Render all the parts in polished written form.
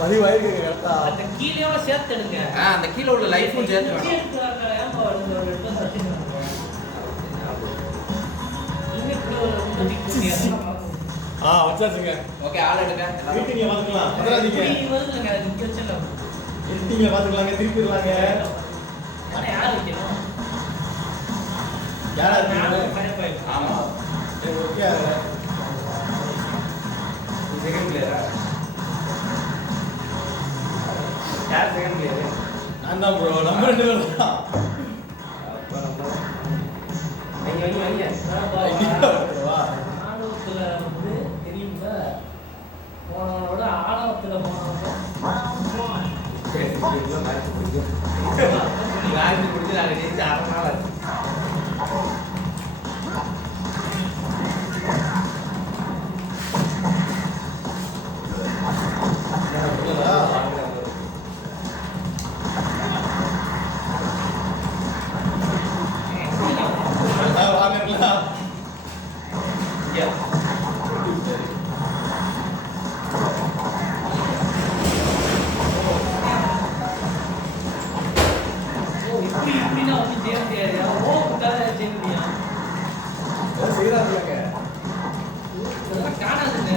பதிவாயிருக்கு கரெக்டா. அந்த கீழேயோட சேர்த்து எடுங்க. அந்த கீழே உள்ள லைஃபும் சேர்த்து வேணும். வச்சாச்சுங்க. ஓகே, ஆள் எடுங்க. மீட்டிங்ல பாத்துக்கலாம். வந்துறாதீங்க. நீங்க வருதுங்க, அது பிரச்சனை இல்ல. மீட்டிங்ல பாத்துக்கலாங்க, திருப்பிடலாங்க. ஆனா யார் வைக்கணும்? யாரா இருக்கீங்க? ஆமா. ஓகே. செகண்ட் பிளேயரா? யார் செகண்ட் பிளேயர்? நான் தான் ப்ரோ. நம்ம ரெண்டு பேரும் தான். வைங்க. வா. ஆணவத்துல வந்து தெரியுங்க, போனவனோட ஆணவத்துல போனவங்க நாளைக்கு முடிஞ்சு நாங்கள் ஜெயிச்சு 6 நாள் ஆச்சு. வாங்கலாம். இப்படின்னா வந்து செய்ய முடியாது. செய்ய முடியும். செய்யறாங்க. இதெல்லாம் காணாதுங்க.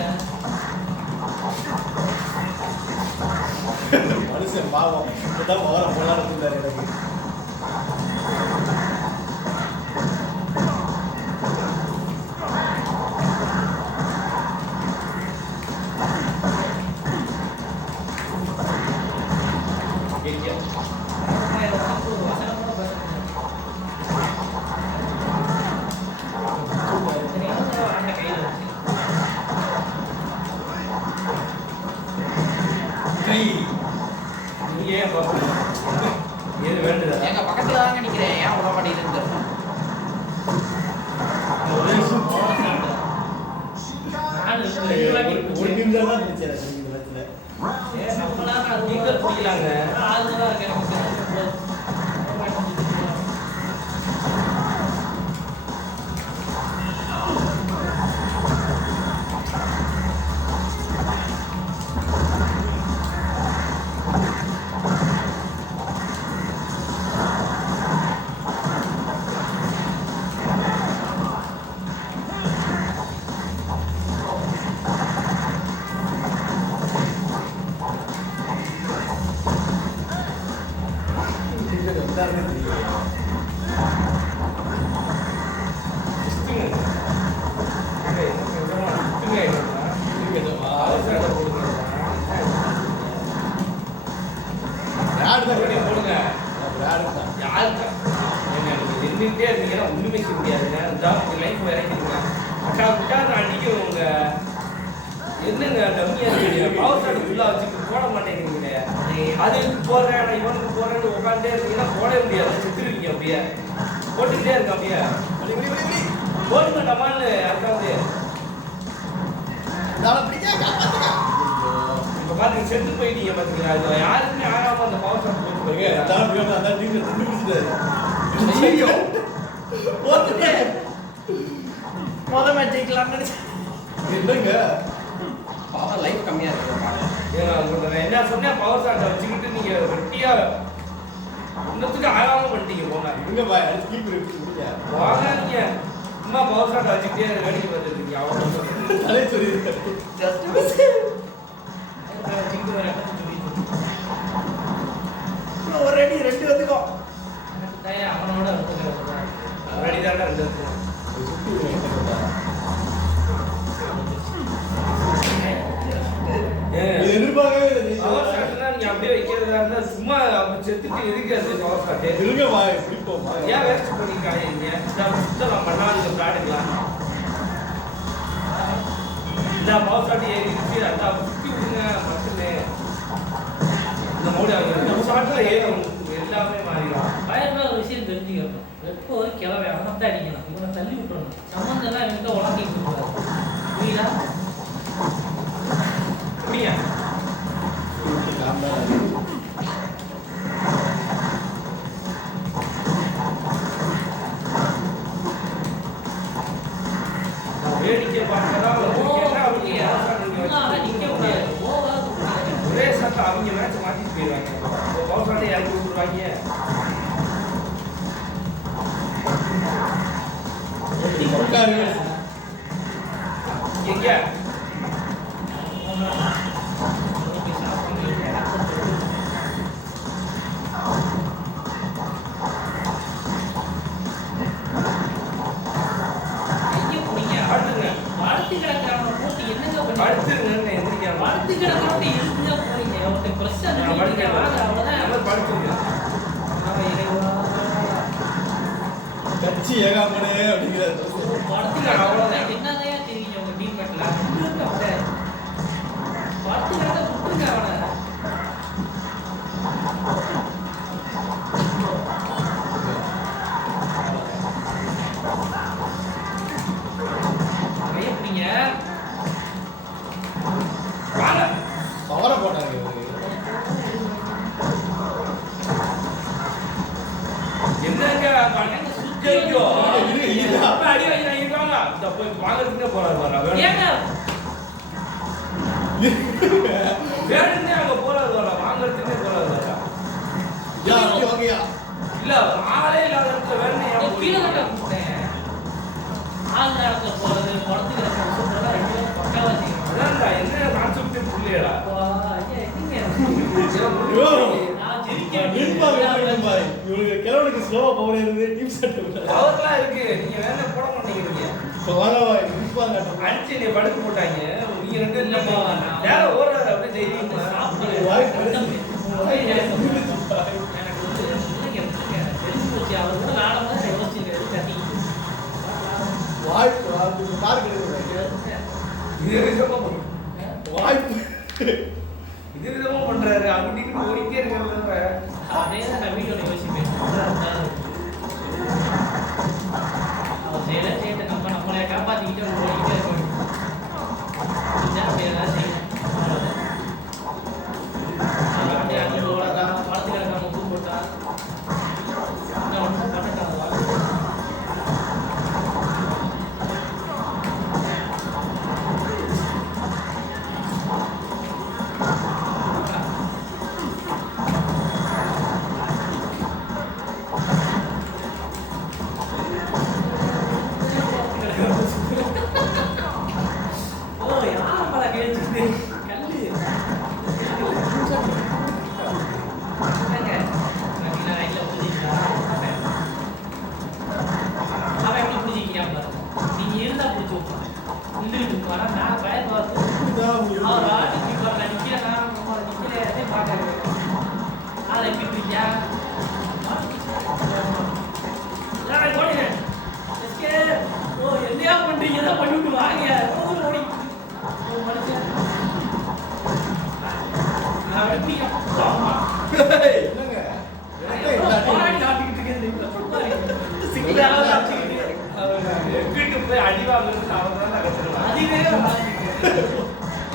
மனுஷன் பாவம். இப்பதான் ஓரம் போலான்னு இருந்தாரு எனக்கு. எங்க பக்கத்துல தாங்க நிக்கிறேன். ஏன் விட மாட்டேங்குது? ஒரு நிமிஷம் தான் இருந்துச்சு எனக்கு இந்த மேட்ச்ல. பிடிக்கலாங்க. நின்றுட்டே இருந்தீங்கன்னா ஒண்ணுமே செய்ய முடியாதுங்க. லைஃப் இறக்கிடுங்க. அக்கா விட்டா நான் அடிக்கிறவங்க என்னங்க டம்மியா இருக்கீங்க. பவர் ஸ்டாண்ட் ஃபுல்லா வச்சுட்டு போட மாட்டேங்கிறீங்க. அதுக்கு போடுறேன் நான் இவனுக்கு போடுறேன்னு உட்காந்துட்டே இருக்கீங்கன்னா போடவே முடியாது. செத்துருவீங்க. அப்படியே போட்டுக்கிட்டே இருக்க. அப்படியே போட்டு மாட்டாமான்னு யாருக்காவது இப்ப பாத்தீங்க செத்து போயிட்டீங்க. பாத்தீங்களா, அது யாருக்குமே ஆகாம அந்த பவர் ஸ்டாண்ட் போட்டு போய் மொத மேட்ச் ஜெயிக்கலாம்னு என்னங்க பவர் லைஃப் கம்மியா இருக்கு. என்ன சொன்னேன், பவர் ஸ்டாண்ட் வச்சுக்கிட்டு நீங்க வெட்டியா இன்னத்துக்கு ஆகாம பண்ணிட்டீங்க. போங்க இங்க பாய் அடுத்து கீப்பர் முடியா வாங்க. நீங்க சும்மா பவர் ஸ்டாண்ட் வச்சுக்கிட்டே வேடிக்கை பார்த்துட்டு இருக்கீங்க. அவ்வளோ அதே சொல்லி ஜஸ்ட் ஒரு ரெடி 2 வந்துக்கும். அவனோட ரெடி தாண்டா 2 வந்துக்கும். எதிர்பார்க்கவே பவர் ஸ்டாண்ட்னா நீங்க அப்படியே வைக்கிறதா இருந்தா சும்மா செத்துட்டு இருக்காது. பவர் ஸ்டாண்ட் இருங்க பாய் பிடிப்போம். ஏன் வேஸ்ட் பண்ணிருக்காங்க? சுத்தம் பண்ணாதீங்க. ப்ராடக்ட்லாம் இந்த பவர் ஸ்டாண்ட் ஏறிச்சு அந்த சுத்தி விடுங்க. மட்டுமே இந்த மோடி நம்ம ஸ்டாண்ட்ல ஏறும் எல்லாமே மாறிடும். பயங்கர ஒரு விஷயம் தெரிஞ்சுக்கணும். எப்போ ஒரு கிளவை அவனத்தான் அடிக்கணும். இவனை தள்ளி விட்டுறணும். சம்மந்தம் எல்லாம் என்கிட்ட உடஞ்சிட்டு இருக்காது. புரியுதா? புரியா? வேடிக்கை பார்க்கறதா நிக்க கூடாது. ஒரே நேரத்துல அவங்க மேட்ச் மாத்திட்டு போயிடுவாங்க. பவர் ஷாட்டை இறக்கி விட்டுருவாங்க. எங்க படுத்துருங்க எந்திரிக்காம கட்சி ஏகாமனே அப்படிங்கிற அவ்வளவுதான். என்னதையா தெரியுங்க உங்க டீம் மேட்ல படுத்து கிடக்க விட்டுருங்க அவனை. எப்படிங்க பவரை போட்டாங்க என்னங்க அடி வாங்கிருக்காங்க. வாங்கறதுக்கே போறாரு ஏங்க வேணும்னே அங்க போறாரு வரா, வாங்கறதுக்கே போறாரு வரா. இல்ல ஆளே இல்லாத இடத்துல வேணும் கீழே கட்ட கூப்பிட்டேன். ஆள் நேரத்தில் போறது படத்துக்கு ரெண்டு பக்காவா செய்யணும். அதான்டா என்ன கான்செப்டே புரியலடா. நான் ஜெயிக்க இவனுக்கு கிழவனுக்கு ஸ்லோவா பவர் இருந்து டீம் செட் பவர்லாம் இருக்கு, நீங்க வேற போட மாட்டேங்கிறீங்க. அடிச்சு நீ படுக்க போட்டாங்க, நீங்க ரெண்டு இல்லப்பா வேற ஓடுறாரு அப்படியே தைரியமா இது விதமா பண்றாரு. அப்படின்னு ஓடிட்டே இருக்கிறது அதே தான் நான் வீடியோல யோசிப்பேன். அவன் செய்யறத நம்மளை காப்பாத்திக்கிட்டு ஓடிக்கிட்டே இருக்கணும். அப்படி ஏதாவது செய்யணும். அப்படியே அங்கே ஓடலாம், வளர்த்து கிடக்காம பூ போட்டா ஒன்றும் பண்ணட்டாங்க.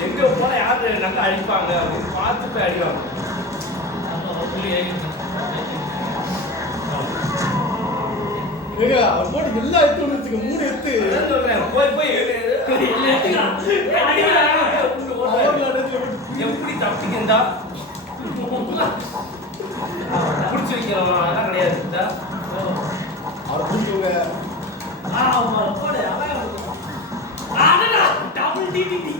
எங்க போல யாரு நல்லா அடிப்பாங்க அப்படின்னு பார்த்து போய் அடிவாங்க. அவர் போட்டு எல்லா எடுத்து வச்சுக்க 3 எடுத்து சொல்றேன் போய் போய் எப்படி தப்பிக்கிந்தா பிடிச்சி வைக்கிறோம் அதெல்லாம் கிடையாது. அவர் பிடிச்சவங்க டபுள் டிடிடி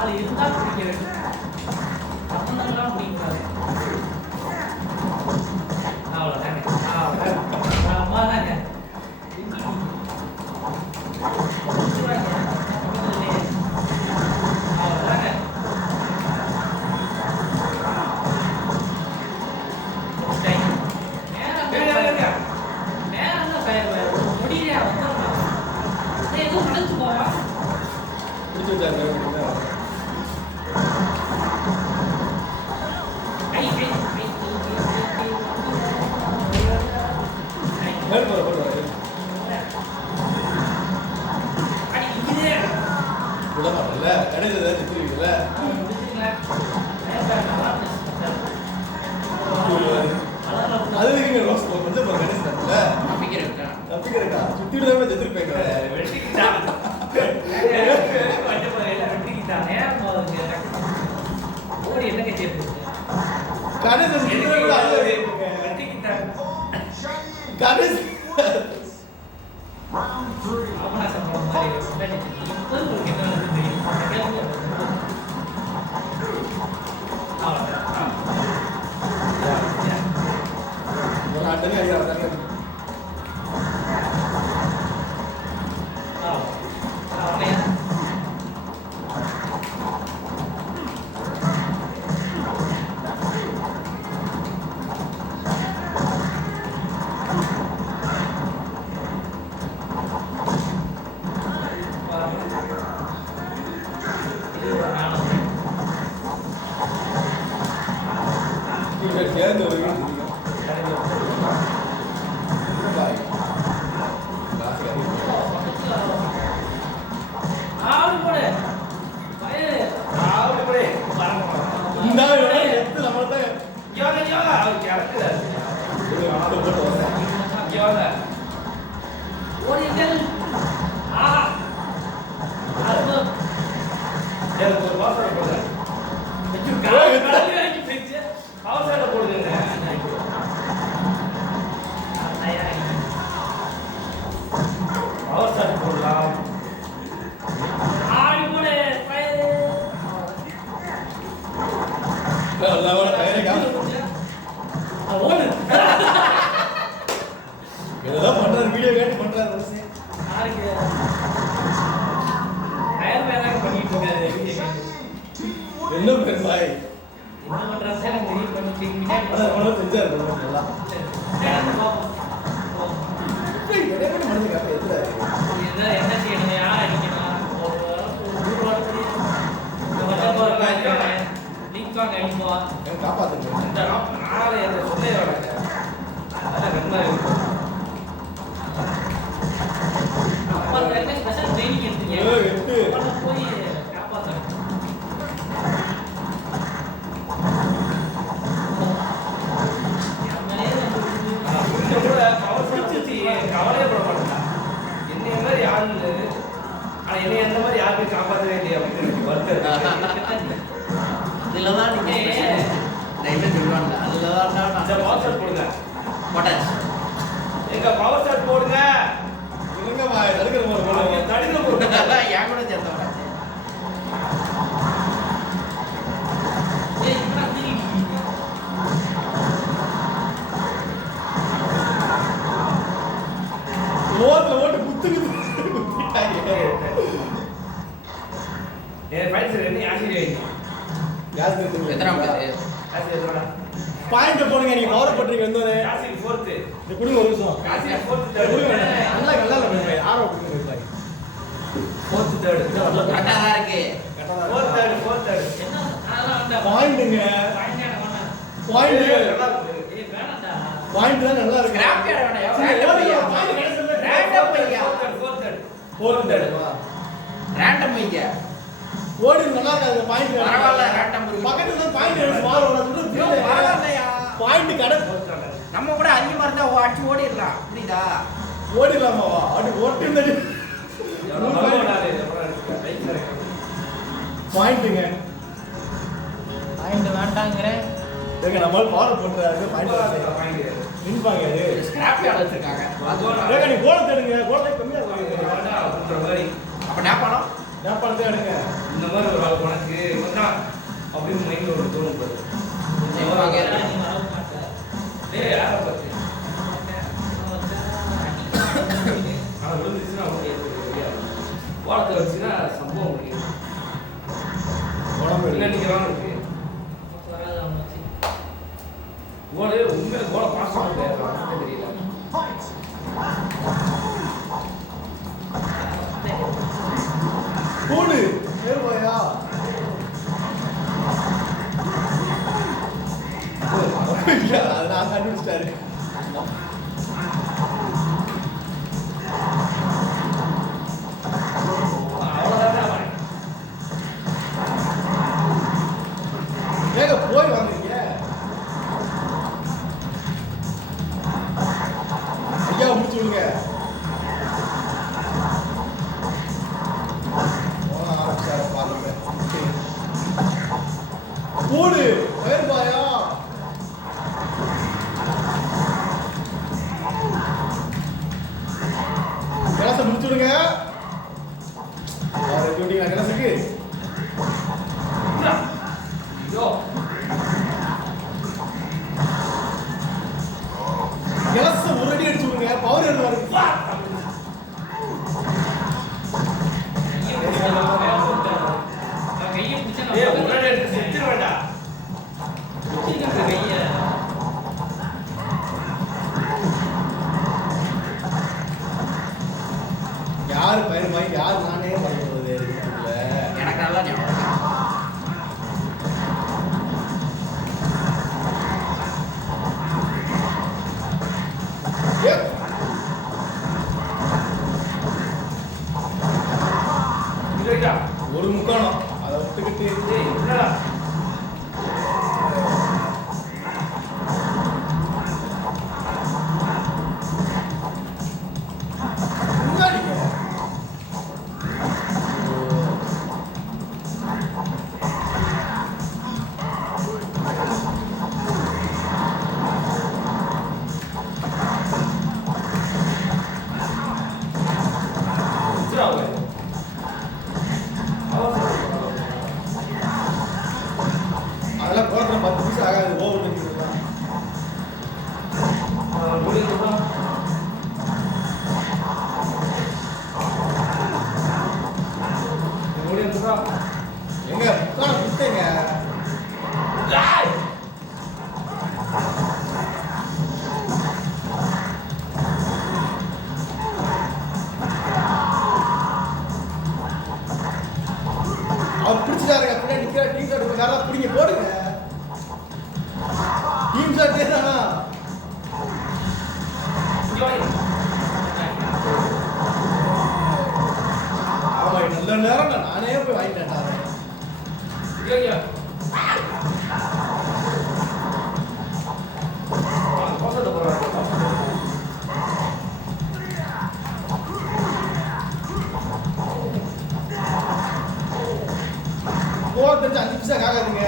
ஆள் இருந்தா பிடிக்க வேண்டும். சம்பந்தம்லாம் பிடிக்காது. அவ்வளோதாங்க அம்மா தாங்க விட மாட்டல கடையில தான் திட்டுவீங்கல்ல அது நீங்க ரோஸ் வந்து கணேஷ் தரல தப்பிக்கிறக்கா சுத்திட்டு தான் செத்துருப்பேங்க கணேஷ் சேர்ந்து ஒரு வீடியோ கேட்டு பண்றாரு என்ன பாய் என்ன பண்றாங்க எனக்கு தெரியும் பண்ணி செஞ்சாரு நல்லா என்ன செய்யணும் யார் அடிக்கணும் லிங்க் வாங்க அடிப்போம் காப்பாத்துங்க இந்த நாளை அந்த சொல்லே வராங்க அதெல்லாம் ரொம்ப அப்பா என்ன ஸ்பெஷல் ட்ரைனிங் எடுத்தீங்க போய் காப்பாத்துங்க கவலையே பட மாட்டேன் என்னைய மாதிரி யாரு ஆனா என்னை எந்த மாதிரி யாருமே காப்பாற்றவே இல்லையே அப்படின்னு எனக்கு வருத்தம் இதுலதான் நீங்க டைம் சொல்லுவாங்க அதுலதான் பவர் ஷாட் போடுங்க போட்டாச்சு எங்க பவர் ஷாட் போடுங்க இவங்க தடுக்கிற போற தடுக்கிற போடுங்க என் கூட சேர்த்தவங்க ஓட்டு குத்துக்குது என் ஃபைல்ஸ் ரெண்டு ஆசிரியர் எத்தனை பேர் ஆசிரியர் பாயிண்ட் போடுங்க நீங்க கவர் பண்றீங்க வந்தோனே ஆசிரியர் ஃபோர்த் இந்த குடுங்க ஒரு நிமிஷம் ஆசிரியர் ஃபோர்த் குடுங்க தேர்ட் நல்லா நல்லா ஆரோ குடுங்க ஃபோர்த் தேர்ட் கரெக்டா தான் இருக்கு ஃபோர்த் தேர்ட் என்ன அதெல்லாம் பாயிண்ட்ங்க பாயிண்ட் பாயிண்ட் தான் நல்லா இருக்கு ஸ்கிராப் யார் வேணா ரேண்டம் பையா ஃபோர்த் தேர்ட் ரேண்டம் பையா ஓடி நல்லா இருக்காது பாயிண்ட் பரவாயில்ல ரேண்டம் பக்கத்துல தான் பாயிண்ட் எடுத்து மாறும் பரவாயில்லையா பாயிண்ட் கடை நம்ம கூட அதிகமா இருந்தா அடிச்சு ஓடிடலாம் புரியுதா ஓடிடலாமாவா அப்படி ஓட்டு பாயிண்ட்டுங்க பாயிண்ட் வேண்டாங்கிறேன் எங்க நம்மால் ஃபாலோ பண்றாரு பாயிண்ட் நின்பாங்க அது ஸ்கிராப் யார் வச்சிருக்காங்க ஏங்க நீ கோல் தேடுங்க கோல் கம்மியா இருக்கு அப்ப நேபாளம் நேபாளத்தை எடுங்க இந்த மாதிரி ஒரு ஆள் உனக்கு வந்தான் அப்படின்னு மைண்ட்ல ஒரு தோணும் பாரு நீ வர மாட்டே டேய் யாரை பத்தி ஆனா விழுந்துச்சுன்னா ஓடத்தை வச்சுன்னா சம்பவம் முடியும் உடம்பு என்ன நிற்கிறான்னு இருக்கு கோல் உண்மையில கோலை பாஸ் பண்ண தெரியல கூடு ஏறுவாயா அது நான் கண்டுபிடிச்சிட்டாரு அவ்வளோதான் ஒரு முக்காணம் அதை விட்டுக்கிட்டு என்னடா முன்னாடிங்க அதெல்லாம் போடுற 10 நிமிஷம் ஆகாது ஓவர் பண்ணிக்கலாம் எங்க முக்காணம் கொடுத்தேங்க அவர் பிடிச்சிட்டாருங்க பின்னாடி நிக்கிற டீம் ஷாட் யாரா பிடிங்க போடுங்க டீம் ஷாட் தானா ஆமா நல்ல நேரம் நானே போய் வாங்கிட்டேன் போட்டு 5 நிமிஷம் ஆகாதுங்க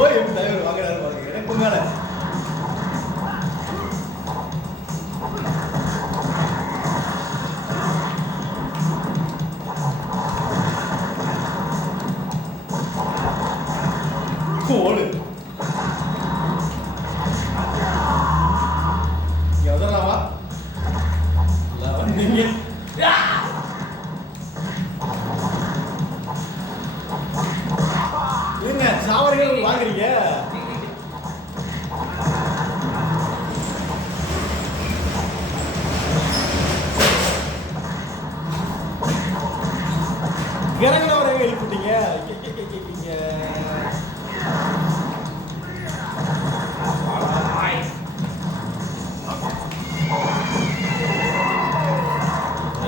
ஓய் எப்படி தலைவர் வாங்குறாரு பாருங்க எனக்கு மேல ஓடு எதனாவா இல்ல வந்தீங்க ஏங்க சாவரிகள் வாங்குறீங்க இறங்கினவரங்க எழுப்பிட்டீங்க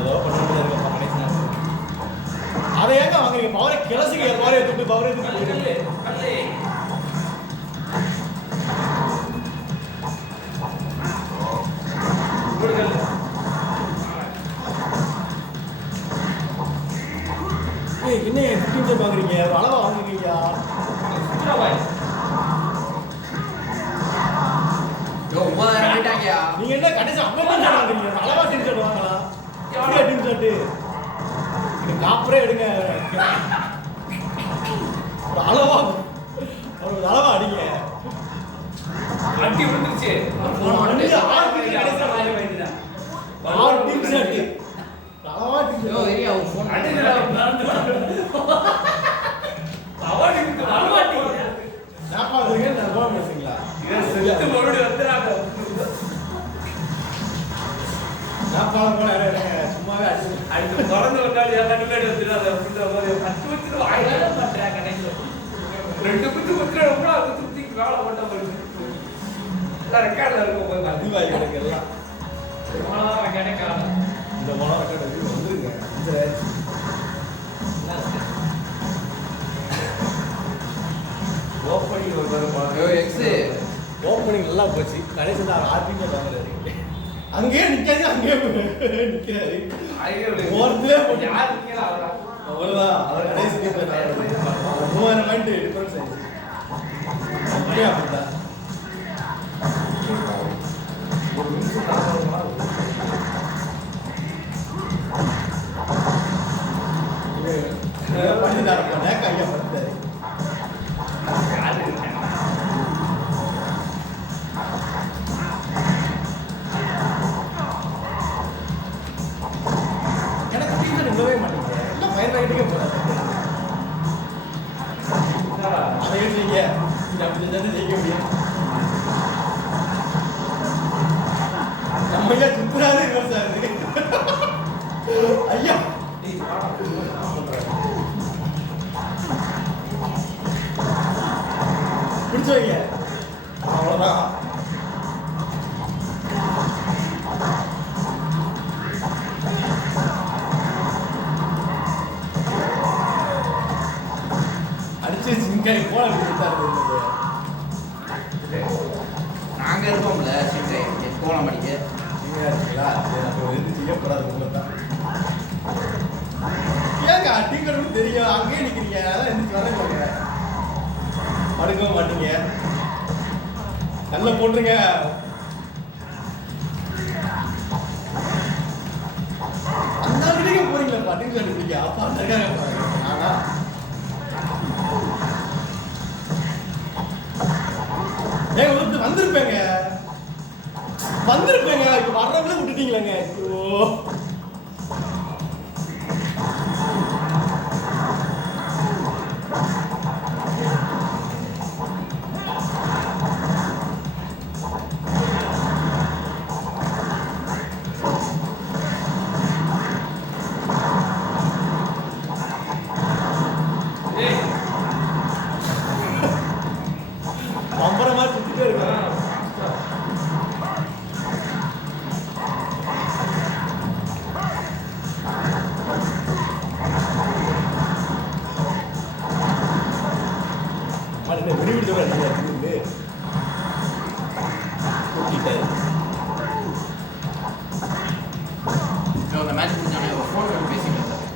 ஏதோ பண்ணிட்டு இருக்க கடைசி அதை ஏங்க வாங்குறீங்க பவரை கிளசிங்க பவரை துட்டு பவரை துட்டு என்ன 15 வாங்குறீங்க அளவா வாங்குறீங்க நீங்க என்ன கடைசி 50 வாங்குறீங்க அளவா டீம் ஷர்ட் வாங்கலாம் எப்படியா டீம் ஷர்ட் இது காப்பரே எடுங்க ஒரு அளவா அடிங்க அடி விழுந்துருச்சு ஆறு டீம் ஷர்ட் அளவா டீம் சும்மாவே அடுத்து தொடர்ந்து வந்தாலும் எல்லாம் முன்னாடி வந்துடாது அப்படின்ற மாதிரி 10 வச்சு வாயில பண்றாங்க கடைசியில் 2 குத்து குத்துறோம் அது சுத்தி காலை போட்ட மாதிரி ரெக்கார்ட்ல இருக்கும் போய் அதிகமாக எனக்கு எல்லாம் கிடைக்காது இந்த மோனோ ரெக்கார்டு வந்துருங்க ஓப்பனிங் ஓப்பனிங் நல்லா போச்சு கடைசி தான் ஆர்டிங்க வாங்குறாரு அங்கேயே நிக்காது அங்கேயே நிக்கிறாரு ஓரத்திலே போட்டு யார் நிக்கிறா அவ்வளவுதான் அவர் கடைசி 3000 பாயிண்ட் டிஃபரன்ஸ் ஆயிடுச்சு அப்படிதான் ஒரு நிமிஷம் தாராளமா பண்ணிட்டாரு நேக்க ஐயா பண்ணிட்டாரு எனக்கு டீச்சர் விடவே மாட்டேங்குது எல்லாம் ஃபயர் பாக்கெட்டுக்கே போறாங்க அதை எடுத்தீங்க இது அப்படி செஞ்சு ஜெயிக்க முடியும் நம்ம ஐயா சுத்துறாரு ரிவர்ஸ் ஆகுது போன விட்டுட்டாரு. நாங்க இருக்கோம்ல சீட்டை கோலம் அடிக்க. நீங்க இருக்கீங்களா? சரி, அப்போ எது செய்யப்படாது உங்களை தான். ஏங்க டிக்கெட் தெரியும், அங்கேயே நிக்கிறீங்க, அதான் எந்திரிச்சு வரங்க. படுக்கவும் மாட்டீங்க. நல்லா போட்டுருங்க. அந்த கிட்டே போறீங்களா? டிக்கெட் எடுப்பீங்க. அப்பா அந்த நானா ஏங்க வந்திருப்பேங்க. இப்ப வர்றவங்களே விட்டுட்டீங்களேங்க. ஐயோ பம்பரமா சுத்திட்டே இருக்கான். அந்த மேட்ச் முடிஞ்சானே ஒரு ஃபோன் பண்ணி பேசிட்டு இருந்தார்.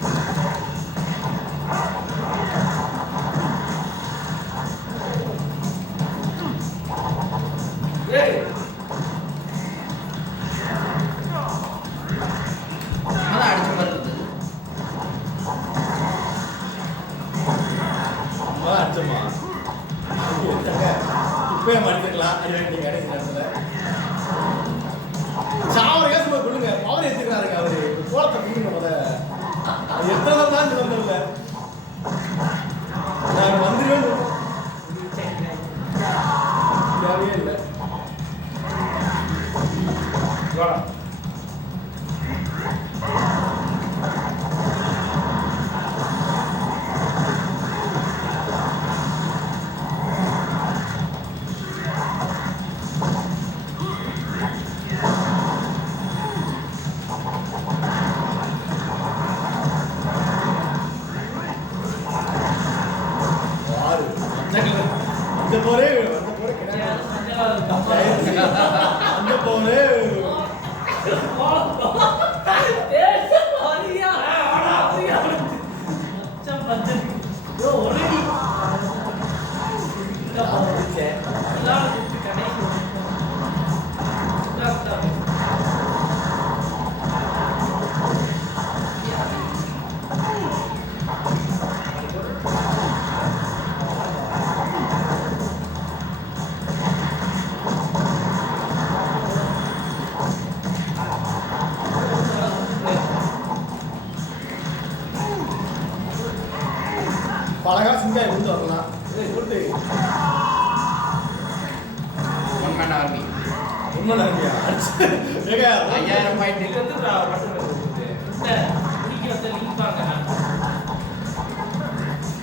அதான் அடிச்ச மாதிரி இருந்தது. அடிச்சமா இப்பயே மடிக்கலாம். அடி வாங்கிட்டீங்க கடைசி நேரத்தில். சாவர ஏசுமா சொல்லுங்க. பவர் ஏற்றுக்கிறாருங்க அவரு. கோலத்தை பிடிங்க முத. அது எத்தனை தான் சொல்லல. நான் வந்துருவேன் தேவையே இல்லை. அந்த போரே கிடையாது. அந்த போரே பழகா சிங்காய் கொண்டு வரலாம். சொல்லிட்டு ஒன் மேன் ஆர்மி உண்மை நினைக்கியா? 5000 பாயிண்ட்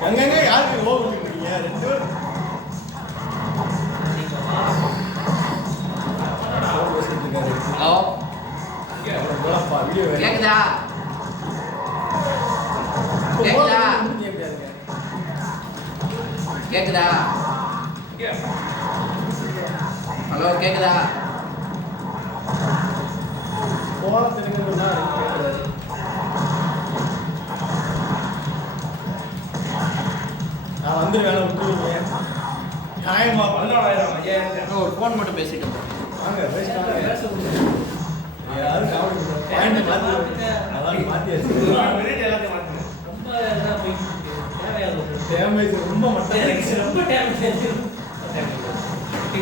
எங்கெங்க யாருக்கு ஓவர் பண்ணிருக்கீங்க? 2 பேர் ஹலோ வீடியோ கேக்குதா? கேக்குதா? கேக்குதா? ஹலோ கேக்குதா? கோலத்தினுங்கன்னா கேட்கறாரு. நான் வந்து வேலை விட்டுருவீங்க. நியாயமா 14,000 5000 ஒரு ஃபோன் மட்டும் பேசிட்டு வாங்க பேசிட்டாங்க. யாரும் கவலை பாயிண்ட் மாற்றி அதான் மாற்றியாச்சு. மினிட் எல்லாத்தையும் மாத்துங்க. ரொம்ப இதாக போயிட்டு தேவையாது. டேமேஜ் ரொம்ப மட்டும் எனக்கு ரொம்ப டேமேஜ்.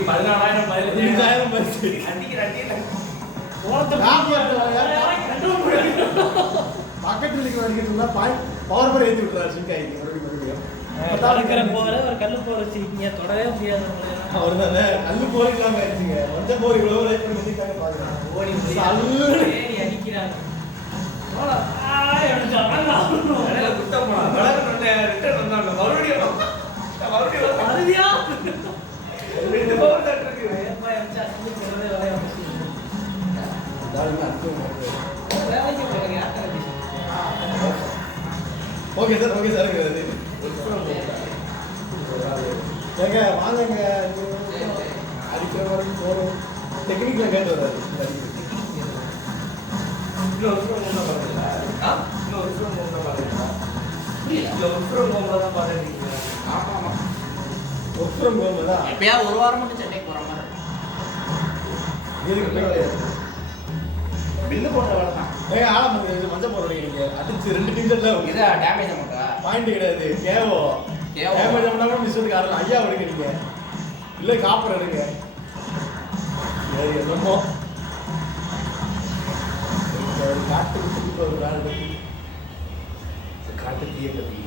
14,000 15,000 போச்சு. அன்னைக்கு அடிக்கல. பக்கத்தில் இருக்கிற வரைக்கும் பவர் பவர் ஏற்றி விட்டுறாரு சிங்காய் மறுபடியும் ஒரு கல்லு போற வச்சிருக்கீங்க, தொடவே முடியாது. அவர் தானே கல்லு போர் இல்லாம ஆயிடுச்சுங்க. மொத்த போர் இவ்வளவு லைஃப் பண்ணி வச்சிருக்காங்க பாருங்க. ஓடி அடிக்கிறாங்க. குத்தம் போனா ரிட்டர்ன் வந்தாங்க. மறுபடியும் அருவியா ரெண்டு பவர் தட்டு இருக்கு. ஓகே சார் ஓகே சார் ஏங்க வாங்கங்க அடிக்கிற மாதிரி போகணும் டெக்னிக்ல கேட்டு வராது இன்னும் ஒரு வருஷம் முன்ன பாருங்களா இன்னும் ஒரு வருஷம் முன்ன பாருங்களா இல்லை ஒரு வருஷம் முன்ன தான் பாருங்க ஆமா ஆமா ஒப்புறம் போகும்போதா எப்பயாவது ஒரு வாரம் மட்டும் சென்னைக்கு போற மாதிரி இதுக்கு போய் பில்லு போட்ட வேலை தான் ஏங்க ஆழம் மஞ்சள் போடுறீங்க நீங்க அடிச்சு 2 டிவிஷன்ல இது டேமேஜ் அமௌண்டா பாயிண்ட் கிடையாது கேவோ டேமேஜ் பண்ணாம மிஸ்ஸுக்கு ஆடலாம் ஐயா விடுங்க நீங்க இல்லை காப்பர் எடுங்க சரி என்னமோ ஒரு காட்டுக்கு திருப்பி ஒரு வேலை எடுத்து காட்டு தீய கத்தி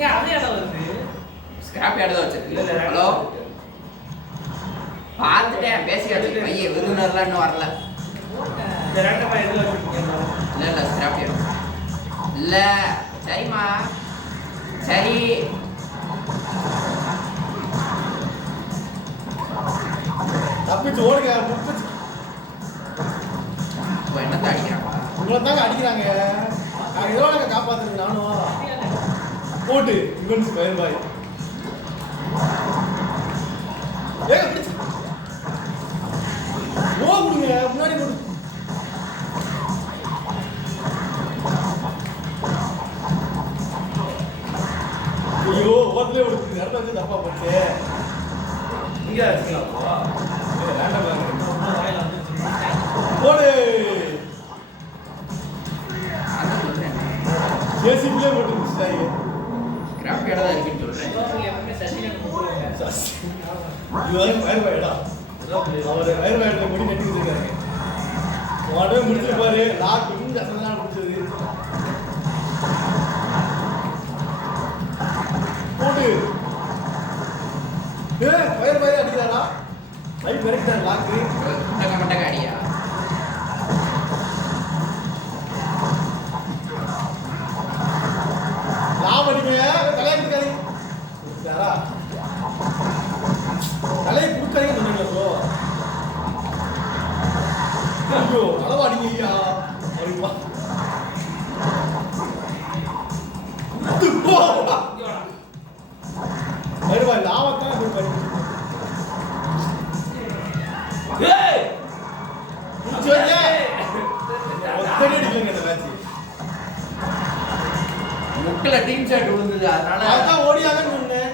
ஏன் அதே இடம் வருது ஸ்கிராப் யார்டு தான் வச்சிருக்கு ஹலோ பார்த்துட்டேன் பேசியாச்சு பையன் விருந்தினர்லாம் இன்னும் வரல இந்த ரெண்டமா எதுல வச்சிருக்கீங்க இல்லை ஸ்கிராப் யார்டு இல்லை சரிம்மா சரி தப்பிச்சு ஓடுங்க முப்பிச்சு இப்போ என்னத்தை அடிக்கிறாங்களா உங்களை தாங்க அடிக்கிறாங்க நாங்கள் எவ்வளோ நாங்கள் காப்பாற்றுறீங்க நானும் போட்டு இவன்ஸ் பயிர் பாய் ஏங்க பிடிச்சு ஓடுங்க முன்னாடி போடு ஐயோ ஓட்டுலேயே விடுது இடத்த வச்சு தப்பா போச்சு இங்கே வச்சுக்கலாம் வேண்டாம் வாயில வந்துருச்சு போடு அதான் சொல்கிறேன் ஏசிபிலே போட்டு முடிச்சிட்டாங்க ஸ்கிராப் யார்டு தான் இருக்குன்னு சொல்கிறேன் எப்பவுமே சசிகன் கொடுக்குறாங்க இதுதான் வயர் வாயிடா அவர் வயர் வாயிட முடி கட்டி வச்சிருக்காரு உடனே முடிச்சிருப்பாரு லாக் கொஞ்சம் அசந்தான் முடிச்சது போடு வயர் வாயிட அடிக்கிறாரா லைட் வரைக்கும் லாக்கு முட்டக்க மட்டக்க அடியா லாபம் அடிங்க தலையை கொடுக்காதீங்க யாரா தலையை கொடுக்காதீங்க சொன்னீங்களா ப்ரோ ஐயோ அளவா அடிங்க ஐயா அப்படிப்பா வருவா லாபத்தான் ஏய் ஒத்தடி அடிக்கலங்க இந்த மேட்ச் முக்கில் டீம் ஷர்ட் விழுந்தது அதனால அதான் ஓடியாங்கன்னு சொன்னேன்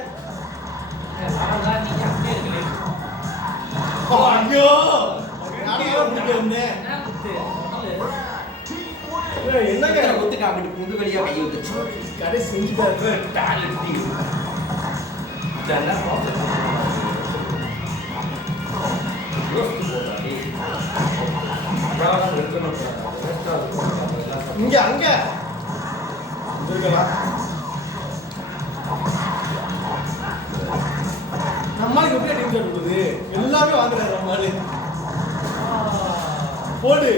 அவ்வளோதான் நீங்க அப்படியே இருக்கீங்க ஐயோ நானே முடிக்க வந்தேன் என்ன குத்து என்னங்க ஒத்துட்டு அப்படி முது வழியா கை வந்துச்சு கடை செஞ்சுட்டாரு டேலண்ட் டீம் இதெல்லாம் ப்ராசஸ் யோசிச்சு போடுறாடி அதான் இருக்கணும் இங்க அங்க இருக்கலாம் நம்மளுக்கு எப்படி டீம் ஷர்ட் கொடுக்குது எல்லாமே வாங்குறாரு நம்மளு போடு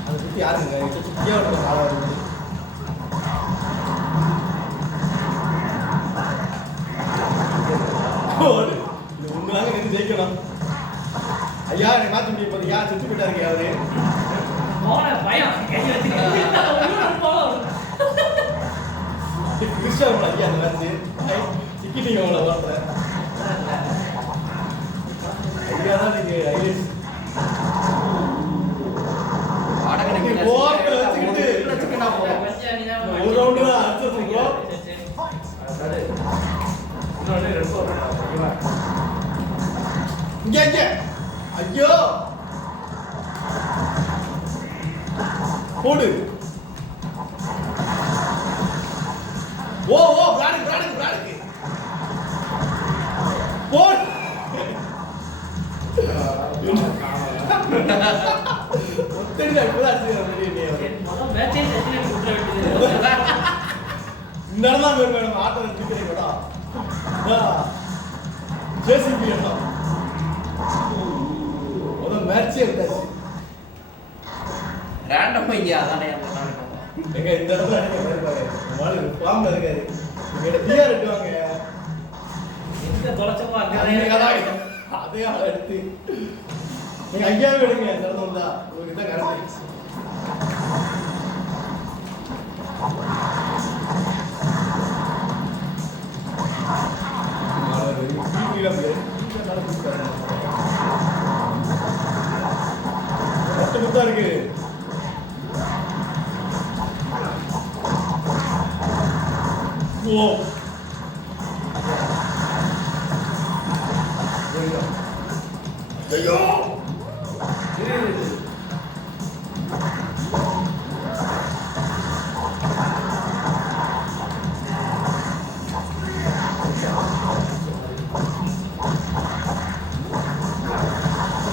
அதை பத்தி யாருங்க சுத்தியா ஒரு காலம் வருது போடு இந்த உங்களால எனக்கு ஜெயிக்கணும் ஐயா என்னை மாற்ற முடிய போது யா செத்து போயிட்டாருங்க அவரு போன பயம் கை வச்சுக்கிட்டு போல கிறிஸ்டானோ ஐயா அந்த மேட்ச் டிக்கெட்டிங் எவ்வளோ ஓட்டுறேன் ஐயா தான் நீங்க ஹைலைட்ஸ் ஓரத்தில் வச்சுக்கிட்டு ஒரு ரவுண்டு தான் அடிச்சிருக்கோம் இன்னொன்று ரெண்டு ஓகேவா இங்க இங்க ஐயோ போடு ஓ ஓ பிராடுக்கு போடு ஒத்தடி இப்பதான் அடிச்சுக்கிறேன் முதல் மேட்சே சசிகன் கொடுத்துட வேண்டியது இந்த இடம் தான் பேர் மேடம் ஆட்டோ டிக்கெட் கூட ஜேசிபி இடம் முதல் மேட்சே எடுத்தாச்சு ரேண்டம் இங்கே அதானே அந்த எங்க இந்த இடத்துல அடிக்க பாரு மாலு ஃபார்ம்ல இருக்காரு இங்க டிஆர் எடுவாங்க எங்க தொலைச்சமோ அங்க அதே ஆள எடுத்து நீங்க ஐயாவே எடுங்க திறந்து வந்தா உங்களுக்கு தான் கரெக்ட் மட்டும் இருக்கு ஓ ஐயோ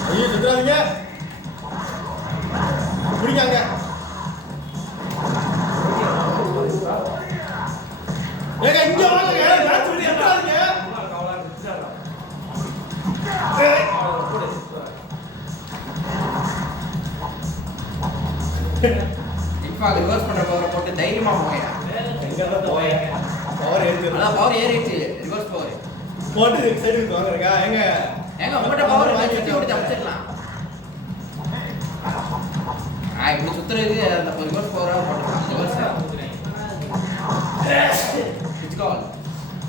ஐயோ சுத்துறாதீங்க பிடிக்காங்க ஏங்க இங்க வாங்க மேட்ச் சுத்துறாதீங்க இப்ப ரிவர்ஸ் பண்ற பவர் போட்டு தைரியமா போயா எங்க போய் பவர் ஏறிச்சு அதான் பவர் ஏறிச்சு ரிவர்ஸ் பவர் போட்டு சைடுக்கு வாங்குறங்க ஏங்க ஏங்க உங்ககிட்ட பவர் சுத்தி விட்டு தப்பிச்சிடலாம் இப்படி சுத்துறது அந்த ரிவர்ஸ் பவரா போட்டுக்கலாம்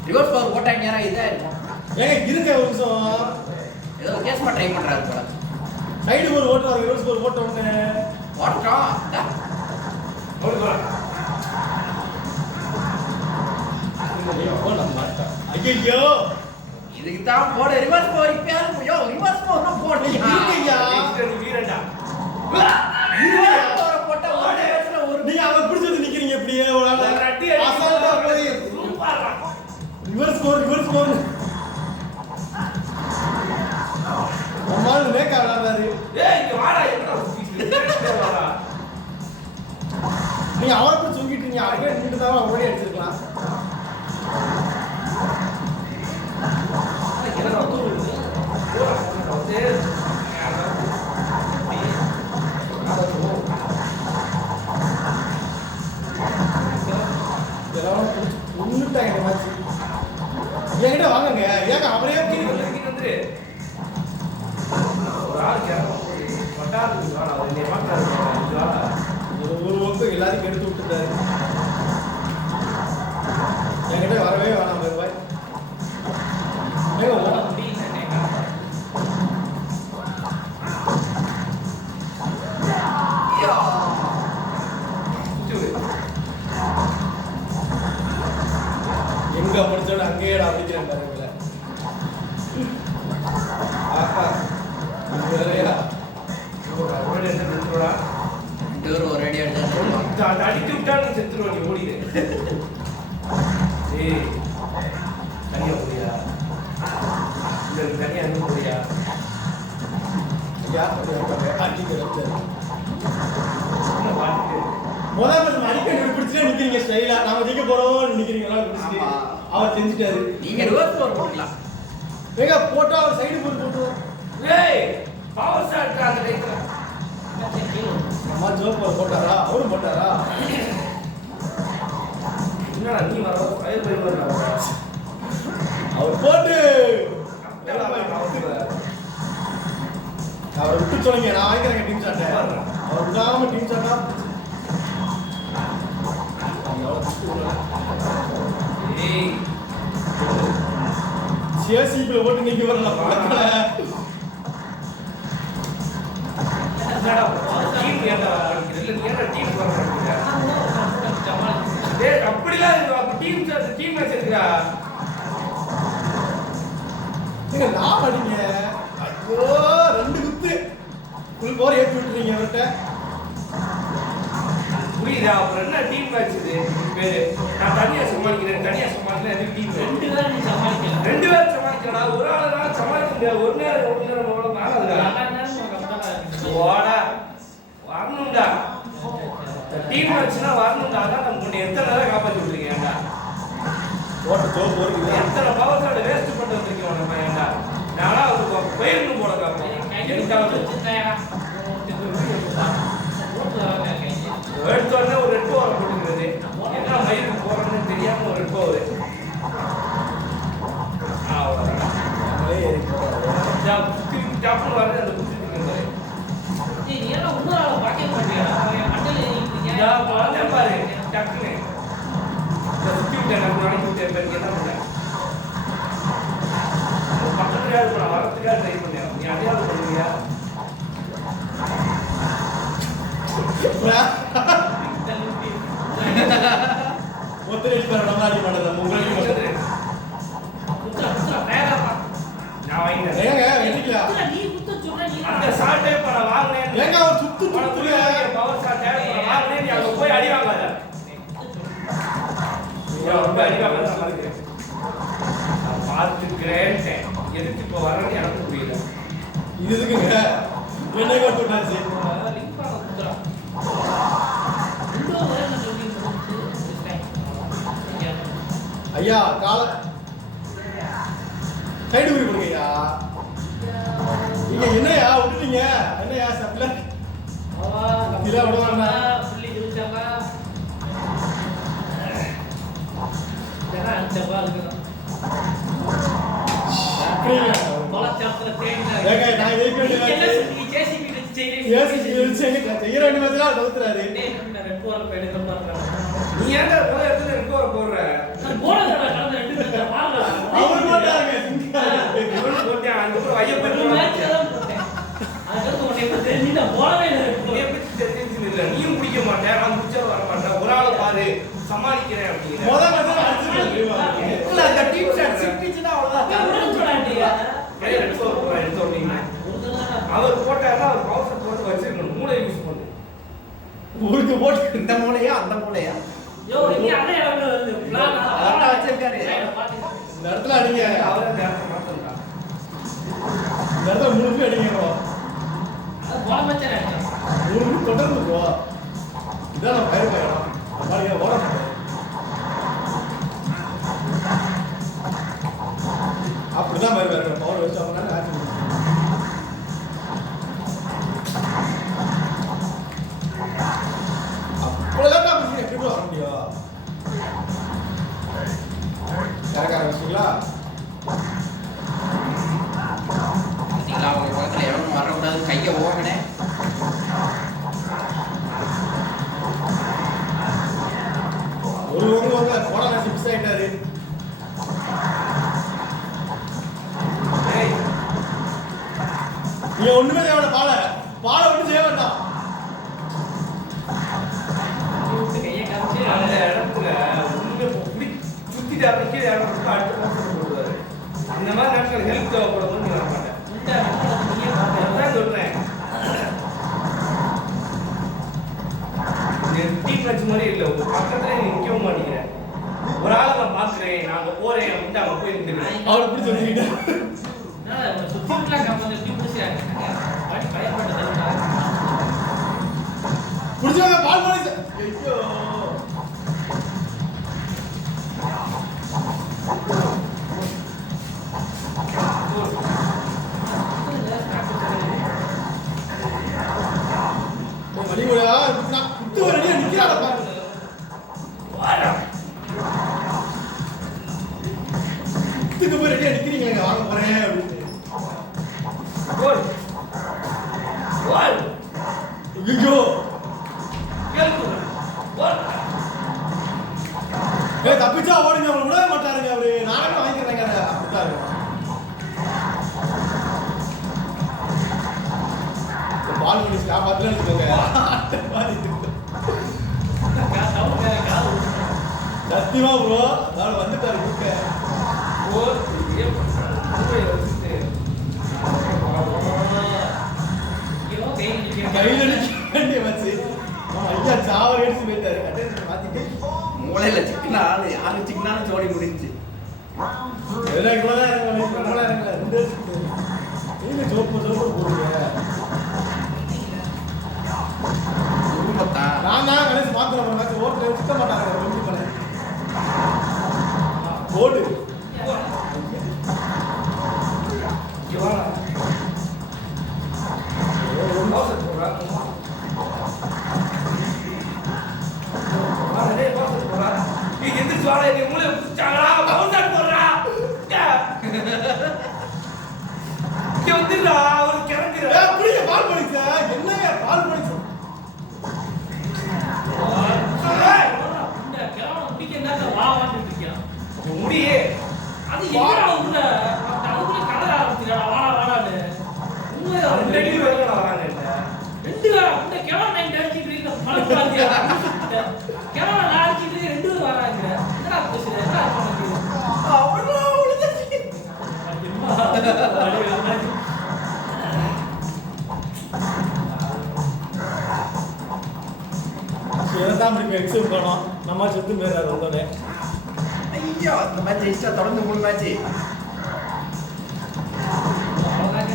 ரிவர்ஸ் பவர் போட்டா நேரம் இதா இருக்கும் ஏங்க இருங்க ஒரு நிமிஷம் ஏதோ கேஸ் ட்ரை பண்றாரு போல சைடு ஒரு ஓட்டுறாங்க ரிவர்ஸ் ஒரு ஓட்ட உடனே ஓட்டுறோம் ஐயோ இதுக்கு தான் போட ரிவர்ஸ் பவர் இப்ப ரிவர்ஸ் பவர் போடுறீங்க வீரண்டா ரிவர்ஸ் பவர் போட்டா ஒரு நிமிஷத்துல ஒரு நீங்க அவ பிடிச்சது நிக்கிறீங்க இப்படியே ஒரு அடி அசால்ட்டா போய் சூப்பரா ரிவர்ஸ் பவர் நம்மால் மேக்க விளையாடுறாரு ஏய் இங்க வாடா என்னடா சுத்திட்டு வாடா நீங்க அவரை போய் தூக்கிட்டு நீங்க அவரே நின்று தான் ஓடி அடிச்சிருக்கலாம் என்ன தூக்குது போடா வந்து ஒண்ணுட்டாங்க இந்த மாதிரி என்கிட்ட வாங்குங்க ஏங்க அவரே வந்து ஒரு ஆள் பட்டாளத்துக்கு வாடா ஒரு மாட்டாரு ஒரு ஒர்க்கு எல்லாரும் எடுத்து விட்டுட்டாரு என்கிட்ட வரவே வேணாம் ரூபாய் எங்க படிச்சோட அங்கேயே அப்படிக்கிறேன் பாருங்கள ஆஹா வேறையா ஒரு அடி அடிச்சா அடிச்சு விட்டா நீ செத்துருவ நீ ஓடிடு ஏய் தனியா போறியா இந்த தனியா எங்க போறியா யார் அடிக்கிறது என்ன பாட்டு முதல்ல அடிக்கடி பிடிச்சே நிக்கிறீங்க ஸ்டைலா நாம ஜெயிக்க போறோம்னு நிக்கிறீங்களா பிடிச்சி ஆமா. அவர் செஞ்சுட்டாரு நீங்க ரிவர்ஸ் பவர் போடலாம் ஏங்க போட்டா அவர் சைடு போட்டு ஏய் பவர் ஷாட் அந்த டைத்துல அம்மா ஜோப்பர் போட்டாரா அவரும் போட்டாரா என்னடா நீ வர ஃபயர் பை வர அவர் போட்டு அவரை விட்டு சொல்லுங்க நான் வாங்கிக்கிறேன் டீம் ஷாட்டை அவர் விடாம டீம் ஷாட்டா ஏய் சிஎஸ்சிபில போட்டு நீங்க வரலாம் பக்கத்துல என்னடா டீம் ஏன்டா இல்ல நீ ஏன்டா டீம் வர மாட்டீங்க டேய் அப்படிலாம் இல்ல அப்ப டீம் மேட்ச் இருக்குடா நீங்க லாப் அடிங்க ஐயோ ரெண்டு குத்து ஃபுல் போர் ஏத்தி விட்டுறீங்க அவர்கிட்ட புரியுதா அப்புறம் என்ன டீம் மேட்ச் இது பேரு நான் தனியா சமாளிக்கிறேன் எதுக்கு டீம் ரெண்டு பேரும் சமாளிக்கலாம் ஒரு ஆளா சமாளிக்க முடியாது ஒரு நேரம் அவ்வளவு ஆகாதுடா ஓடா வரணும்டா டீம் மேட்ச்னா வரணும்டா அதான் நம்ம உன்னை எத்தனை நேரம் காப்பாற்றி விட்டுருக்கேன்டா ஓட்ட ஜோப் போறீங்க எத்தனை பவர் ஷாட் வேஸ்ட் பண்ணிட்டு வந்திருக்கேன் உன்னை பையன்டா நானா அவருக்கு போயிடணும் போல காப்பேன் எடுத்தோடனே ஒரு 2 வரும் டப்புன்னு வரது அந்த குடிச்சிட்டு இருக்காரு. ஏய் நீ என்ன இன்னொரு ஆளை பார்க்க மாட்டியா? அவன் மண்டையில இதா பாருங்க பாரு டக்குன்னு. இந்த சுத்தி விட்டேன் நான் நாளைக்கு விட்டேன் பேருக்கு என்ன பண்ணேன்? பக்கத்துல யாரு போனா வரத்துக்காக ட்ரை பண்ணேன். நீ அடையாளம் பண்ணுவியா? ஒருத்தர் அடிப்பாரு நம்ம அடி மாட்டேன் உங்களுக்கு குத்துறா தயாரா நான் வாங்கிட்டேன். ஏங்க வெட்டிக்கலாம் குத்துறா நீ குத்த சொல்ற நீ அந்த ஷாட்டே பண்ண வாங்கினேன். ஏங்க அவர் சுத்து சுத்துங்க பவர் ஷாட் தேவை வாங்கினேன். நீ அங்க போய் அடி வாங்காத. ரொம்ப அடி வாங்காத நான் பாத்துக்கிறேன். நான் பார்த்துக்கிறேன். எதுக்கு இப்போ வரேன்னு எனக்கு புரியல. இது எதுக்குங்க என்னை கொண்டு விட்டாச்சு லிங்க் பண்ண குத்துறா இன்னொரு வரை நான் சொல்லி முடிச்சு ஐயா கால சைடு ஊறி கொடுங்க ஐயா நீங்க என்னையா விட்டுட்டீங்க என்னையா சப்ல இல்ல விட வேண்டாம் புள்ளி ஜெயிச்சாமா ஜனா அந்த பால் பலச்சாத்திர தேடினா ஏங்க நான் என்ன நீ ஜேசிபி வச்சு செய்றீங்க செய்யற வேண்டிய மாதிரி தவிர்த்துறாரு டேய் நான் ரெண்டு வாரம் போய் எடுக்க மாட்டேன் நீ ஏன்டா போய் இடத்துல ரெண்டு வர போடுற? நான் போனத கடந்த ரெண்டு மேட்ச் பாருங்க அவர் போட்டாருங்க இவன் போட்டேன் அதுக்கப்புறம் ஐயப்பன் ஒரு மேட்ச் தான் போட்டேன் அதுக்கு உன்னை பத்தி தெரிஞ்சு நான் போடவே இல்லை உன்னைய பத்தி தெரிஞ்சுன்னு இல்லை. நீயும் பிடிக்க மாட்டேன் நான் முடிச்சா வர மாட்டேன். ஒரு ஆளை பாரு சமாளிக்கிறேன் அப்படின்னு. முதல் மேட்ச் அடிச்சிருக்காரு இல்ல அந்த டீம் ஷாட் சிக்கிச்சுனா அவ்வளவுதான். கையில எடுத்து வரப்போறேன் எடுத்து வரீங்க. அவர் போட்டாருன்னா அவர் பவர் ஷாட் போட்டு வச்சிருக்கணும். மூளை யூஸ் பண்ணு. ஊருக்கு போட்டு இந்த மூலையா அந்த மூலையா யோ நீ அண்ணே இடத்துல வருது பிளான் அதான் வச்சிருக்காரு. இந்த இடத்துல அடிங்க அவரை டேரக்டா மாத்தலாம். இந்த இடத்துல 3 பேர் அடிங்க அது போன மேட்ச் ஆயிடுச்சு 3 பேர் தொடர்ந்து போ இதான் நான் பயிர் பயணம் பாருங்க ஓட அப்படிதான் பயிர் பயணம் பவர் வச்சு அவங்க ஆச்சு அவ்வளோதான் அப்படி எப்படி வர முடியும் யாருக்கா ஆரம்பிச்சிங்களா நீங்களா அவங்க பக்கத்துல எவனும் வரக்கூடாது கையை ஓகனே. ஒரு போட மிஸ் ஆயிட்டாரு ஏய் நீ ஒண்ணுமே தேவை பாலை விட்டு செய்ய வேண்டாம் கையை காமிச்சு அந்த இடத்துல ஒண்ணுமே இப்படி சுத்திட்டாரு கீழே இறங்கி அடுத்த பக்கம் போடுவாரு. இந்த மாதிரி நேரத்தில் ஹெல்ப் தேவைப்படும் நீ வர மாட்டேன். இந்த நீயே அதான் பாத்து சொல்றேன். டீம் மேட்ச் மாதிரி இல்லை. உங்க பக்கத்துல நீ நிற்கவும் மாட்டேங்கிறேன். ஒரு ஆளை நான் பார்க்குறேன் நான் அங்கே போறேன் அப்படின்ட்டு அங்கே போய் நின்றுக்கிறேன். அவளை பிடிச்சி வச்சுக்கிட்டேன் நான் சுத்திட்டுலாம் கம்பெனி எப்படி பிடிச்சாங்க பாடி பயப்பட்டு தருவாங்க பிடிச்சவங்க பால் பண்ணி ஐயோ மணிமுடியா குத்து வரடியா நிக்கிறாட பாருங்க குத்துக்கு போய் ரெடியா நிக்கிறீங்க வாங்க போறேன் அப்படின்னு கோல் கோல் ஐயோ கேளுங்க கோல் தப்பிச்சா ஓடுங்க அவங்களை விடவே மாட்டாருங்க அவரு நானே வாங்கிக்கிறேங்க அப்படிதான் இருக்கும் பால் பண்ணி காப்பாத்துல எடுத்துக்கோங்க சத்தியமா ப்ரோ அதாவது வந்துட்டாரு குக்க கோல் கையில நிக்க வேண்டிய வச்சு ஐயா சாவ எடுத்து போயிட்டாரு கட்டை மாத்திட்டு மூளையில சிக்கன ஆளு யாரு சிக்கனாலும் ஜோடி முடிஞ்சு. எல்லாம் இவ்வளவுதான் இறங்கல இவ்வளவுதான் இறங்கல 2 வருஷத்துக்கு நீங்க ஜோப்பு போடுங்க குடும்பத்தா நான் தான் கடைசி மாத்திரம் மேட்ச் ஓட்டு சுத்த மாட்டாங்க ரெண்டு பண்ண ஓடு வந்துடுறா ரெண்டு பேரும் வராங்க ரெண்டு பேரும் அந்த கிழவன் நைட் அடிச்சிட்டு இருக்க மனசு வாந்தியா கிழவன் நான் அடிச்சிட்டு இருக்க ரெண்டு பேரும் வராங்க என்னடா பேசுற என்ன பண்ணுது அவ்வளோ உழுந்துச்சு. இதான் இப்படி எக்ஸாம் போனோம் நம்ம செத்து போயிடாது வந்தோடனே ஐயோ இந்த மேட்ச் ஜெயிச்சா தொடர்ந்து 3 மேட்ச். அவ்வளவுதாங்க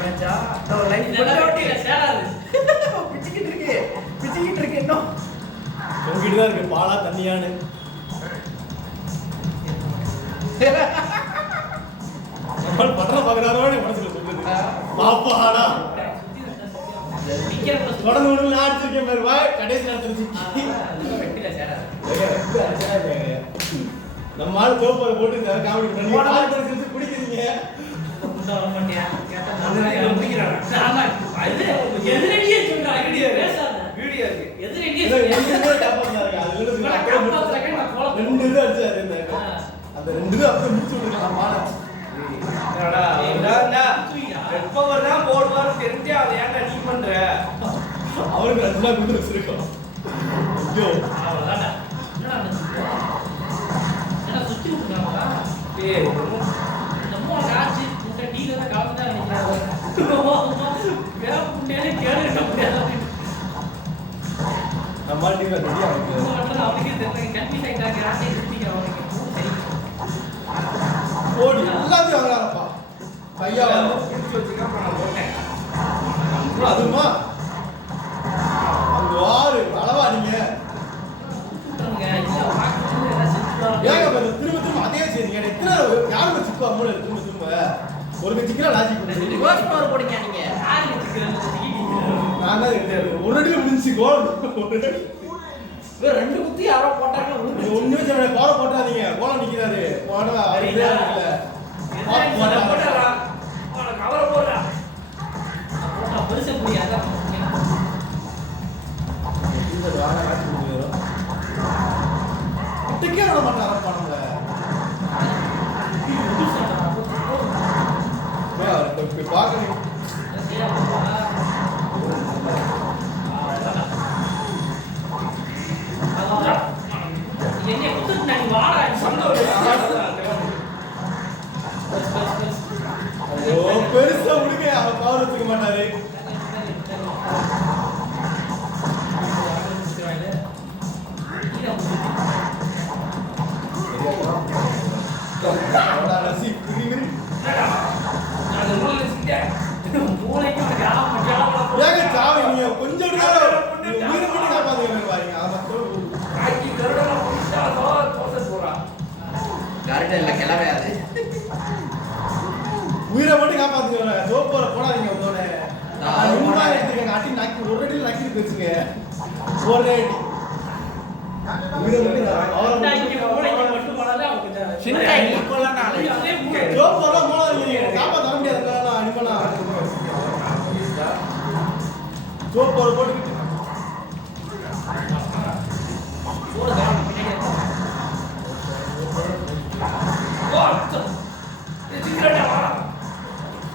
மேட்சா லைஃப் சேராது பிச்சுக்கிட்டு இருக்கு இன்னும். தொங்கிட்டு தான் இருக்கு பாலா தண்ணியான்னு நம்ம படம் பார்க்குறாரோட மனசுல சொல்லுது பாப்பாடா தொடர்ந்து ஒன்று நான் அடிச்சிருக்கேன் பேர் வாய் கடைசி நேரத்தில் வெட்டில சேராது நம்ம ஆள் தோப்பரை போட்டு இந்த காமெடி பண்ணி குடிக்கிறீங்க வீடியோ இருக்கு ரெண்டு இது அடிச்சாரு அந்த ரெண்டு இது அப்படியே முடிச்சு விட்டுருக்கலாம் மாலை எப்பவர் தான் போடுவாரு தெரிஞ்சே அதை ஏன்டா நீ பண்ற அவருக்கு 2 நாள் கொடுத்து வச்சிருக்கோம் ஐயோ சுத்தி விட்டுருக்காங்களா ஏய் நம்ம ஆச்சு இந்த டீல தான் கலந்து தான் நினைக்கிறாங்க வேற புண்ணியாலே கேளுங்க முடியாது நம்ம டீம்ல ரெடியா இருக்கு அவனுக்கு தெரிஞ்ச கன்ஃபியூஸ் ஆயிட்டாங்க ராட்டை சுத்திங்க அவனுக்கு சரி ஓடி எல்லாத்தையும் வாங்குறாரப்பா பையா பிடிச்சி வச்சுக்க நான் போட்டேன் அதுமா அந்த ஆறு அளவா நீங்க ஏங்க திரும்ப அதே செய்றீங்க எத்தனை யாரும் சிக்குவா மூளை திரும்ப ஒரு சிக்கல லாஜிக் பண்ணுங்க ரிவர்ஸ் பவர் போடுங்க நீங்க. நான் தான் ஒரு அடியில முடிஞ்சு கோல் வேற 2 குத்தி யாரோ போட்டாங்க நீங்க ஒண்ணுமே சொல்ல கோல போட்டாதீங்க கோல நிக்கிறாரு போடா இல்ல போடா அவன கவர போடா போட்டா பெருசா முடியாது இந்த வாங்க காட்சி கொடுக்குறோம் கிட்டக்கே வர மாட்டாரா பணம்ல போய் பார்க்கணும் என்ன குத்துட்டு நான் வாடா ஓ பெருசா உடுங்க அவன் பவர் வச்சுக்க மாட்டாரு ரசி புரியுது மூளைக்கு ஒரு கிராமம் மட்டியால ஏங்க சாவி நீங்க கொஞ்சம் நேரம் உயிரை மட்டும் காப்பாத்துங்க பாருங்க அவன் ஆக்கி கருடா புடிச்சா தோசை போறா கரெக்ட் இல்ல கிளவே அது. உயிரை மட்டும் காப்பாத்துங்க சோப்போட போடாதீங்க உங்களோட ரொம்ப எடுத்துக்கங்க அட்டி நாக்கி ஒரு அடியில் நக்கி வச்சுங்க ஒரு அடி உயிரை மட்டும் மூளைக்கு மட்டும் போனாலே அவங்க சின்ன ஈக்குவலான ஆளு. சோப்போட போடாதீங்க காப்பாற்ற தர முடியாது அனுப்பனா சோப்போட போட்டுக்கிட்டு போடு காரணம் பின்னாடி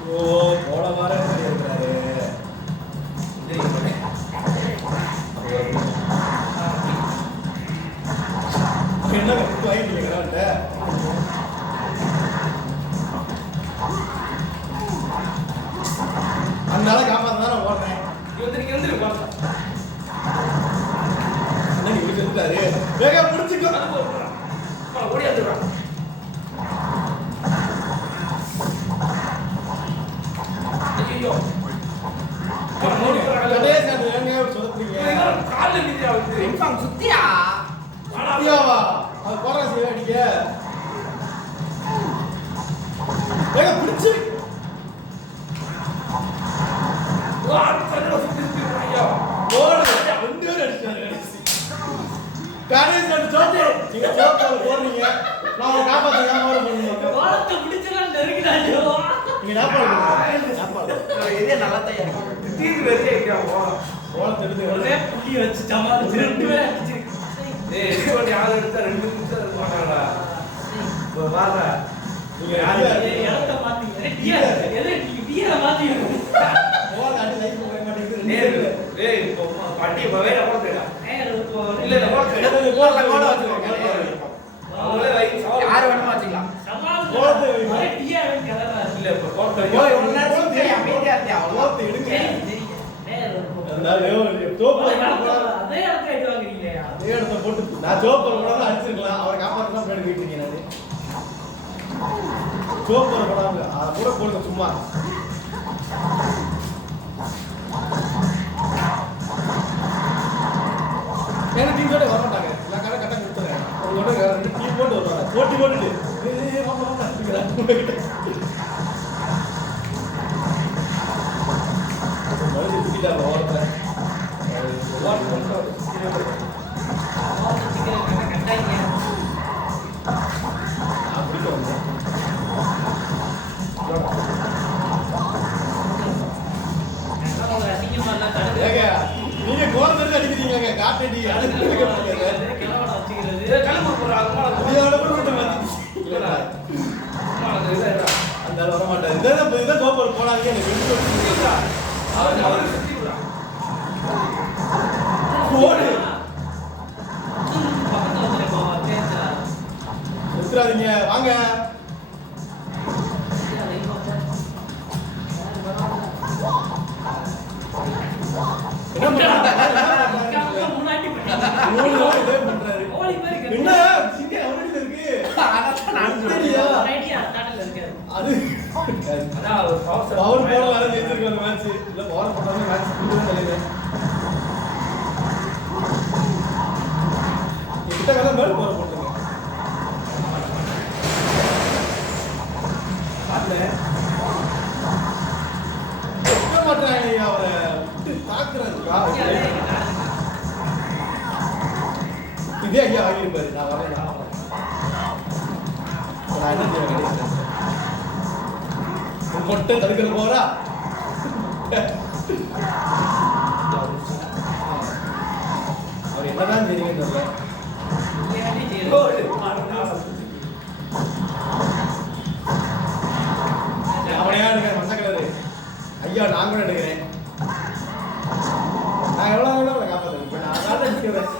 ஓ போட வர இருக்கிறாரு என்ன கட்டு வாங்கிட்டீங்க அதனால காப்பாற்ற தான் நான் ஓடுறேன் வந்துரு பாருங்க அண்ணன் இப்படி செஞ்சுட்டாரு வேக பிடிச்சிக்கோ ஓடி வந்துடுறா ஐயோ கடைசி அந்த வேங்க சொதப்பீங்க கால்ல நிதியா வந்து இன்ஃபார்ம் சுத்தியா ஐயாவா அது போறா செய்ய அடிக்க வேக பிடிச்சி ஓடு 2 பேர் அடிச்சாரு கடைசி ரெண்டு சோப்பு நீங்க சோப்பு போடுறீங்க நான் காப்பாத்த ஓட பண்ணுங்க வாளத்தை பிடிச்சலாம் நெருங்கிடாஜோ நீங்க ஞாபகம் இதே நல்லா தான் இருக்கு. தீர்வு வெறியா இருக்கா ஓலத்தை எடுத்து ஒரே புள்ளி வச்சு சமாளிச்சு 2 பேர் அடிச்சு ஏய் எலிஃபண்ட் ஆள் எடுத்தா 2 நிமிஷம் அது மாட்டாங்கடா வாடா நீங்க யாரு இடத்த மாத்தி டியர் எது டியரை மாத்தி பட்டி வேற போடுறா இல்ல இல்ல கோல வச்சுக்கோங்க. அவங்களே வைக்க சவால் யார் வேணுமா வச்சுக்கலாம். கோலத்தை ஒரே டீயா வேணும் கலரா இல்ல இப்ப போட்டு ஓய் ஒரு நேரம் அமைதியா இருக்கியா அவ்வளோ. கோலத்தை எடுங்க. அதே இடத்துல இது வாங்குறீங்க அதே இடத்த போட்டு நான் சோப்பர் போடாம அடிச்சிருக்கலாம். அவரை காப்பாற்ற தான் போயிட்டு இருக்கேன் நானு. சோப்பர் போடாம அதை கூட போடுங்க சும்மா. ஏன்னா டீமோட வர மாட்டாங்க. எல்லா கடை கட்ட கொடுத்துறேன். அவங்களோட 2 டீம் போட்டு வருவாங்க. போட்டி போட்டுட்டு வாங்க வாங்க அப்படிங்கிறாங்க. மறுபடியும் தூக்கிட்டாங்க ஓரத்தை. அப்படி வந்தேன். ஏங்க நீங்க கோலத்தை அடிக்கிறீங்க காட்டடி கிளம்ப போறாங்க அதோட போட்டு வந்துச்சு. அந்த வர மாட்டாரு. இதான் சோப்பர் போடாதீங்க எனக்கு அவரு சுத்தி விடுறான் போடு எடுத்துறாதீங்க வாங்க. என்ன பண்றாரு? முன்னாடி மூணு நாள் இதே பண்றாரு. ஓடி போய் என்ன சிங்க அவர்கிட்ட இருக்கு. அதான் நான் சரியா? ஐடியா தாடல இருக்காது அது அதான் அவர் பவர் போட வர ஜெயிச்சிருக்கு அந்த மேட்ச். இல்ல பவர் போட்டாலும் மேட்ச் முடிஞ்சு நினைக்கிறேன். கிட்ட கதை மேல் பவர் போட்டுருங்க. பார்த்தேன். விட மாட்டாங்க அவரை விட்டு தாக்குறாரு. இதே ஐயா ஆகியிருப்பாரு. நான் வரேன். நான் என்ன செய்வேன் கிடையாது. கொட்டை தடுக்கிற போறா. அவர் என்னதான் தெரியும் தெரியல. அவனையா இருக்க மஞ்ச கலரு. ஐயா நான் கூட எடுக்கிறேன். நான் எவ்வளவு காப்பாற்றுறேன். இப்ப நான் தான் எடுக்கிறேன்.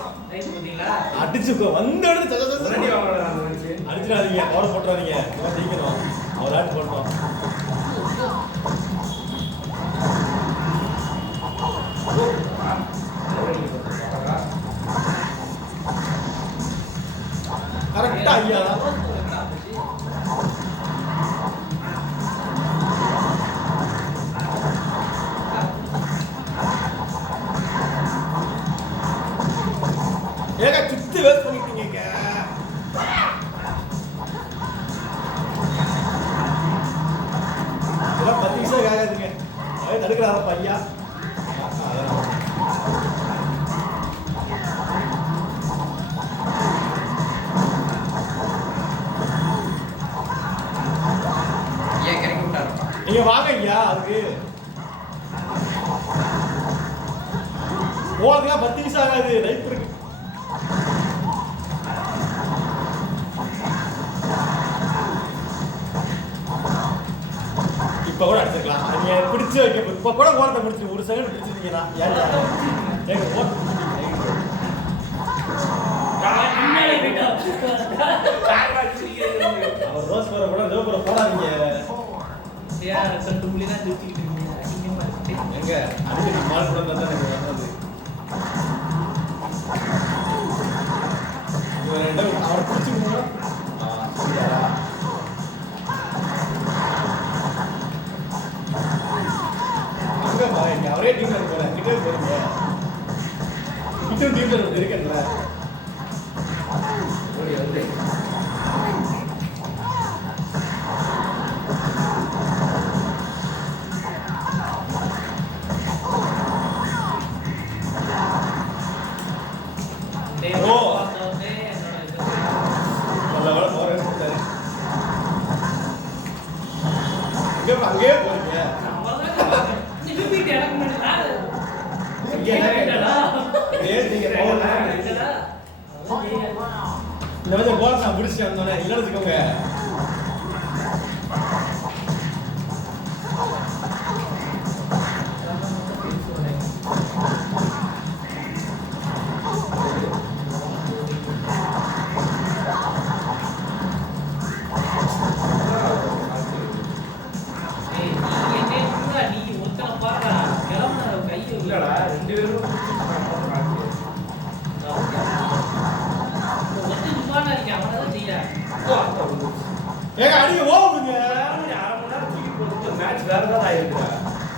அடிச்சுக்கோ வந்த இடத்துல அடிச்சிடாதீங்க. பவர் போட்டுறாதீங்க. ஜெயிக்கணும். அவர் ஆட்டு போட்டோம். கரெக்டா ஐயா ஏங்க சுத்தி வேஸ்ட் பண்ணிட்டீங்க. இதெல்லாம் 10 நிமிஷம் ஆகாதுங்க. அவன் தடுக்கிறாரப்பா ஐயா. ஏன் கிடைக்க விட்டாருப்பா. நீங்க வாங்க ஐயா. அதுக்கு போறதுக்கு 10 நிமிஷம் ஆகாது. லைஃப் இருக்கு. இப்ப கூட அடிச்சுக்கலாம். நீங்க பிடிச்சு வைக்க இப்ப கூட ஓரத்தை பிடிச்சி 1 செகண்ட் பிடிச்சிருந்தீங்கன்னா ஏன்டா எங்க ஓரத்தை பிடிச்சிட்டீங்க. அவர் ரோஸ் போற கூட ரோபர போடாதீங்க. எங்க அடிக்கடி மால் கூட தான் எனக்கு வந்தது. இவர் ரெண்டும் அவர் பிடிச்சிக்கணும். சரியா அங்க பாருங்க. அவரே டீம்ல போறேன். கிட்டே போறீங்க. கிட்ட டீம்ல இருக்கேன்ல. ஓடி வந்து அங்கேயே போறீங்க. இந்த மாதிரி போல நான் பிடிச்சி வந்தோன்னே இல்லை வச்சுக்கோங்க.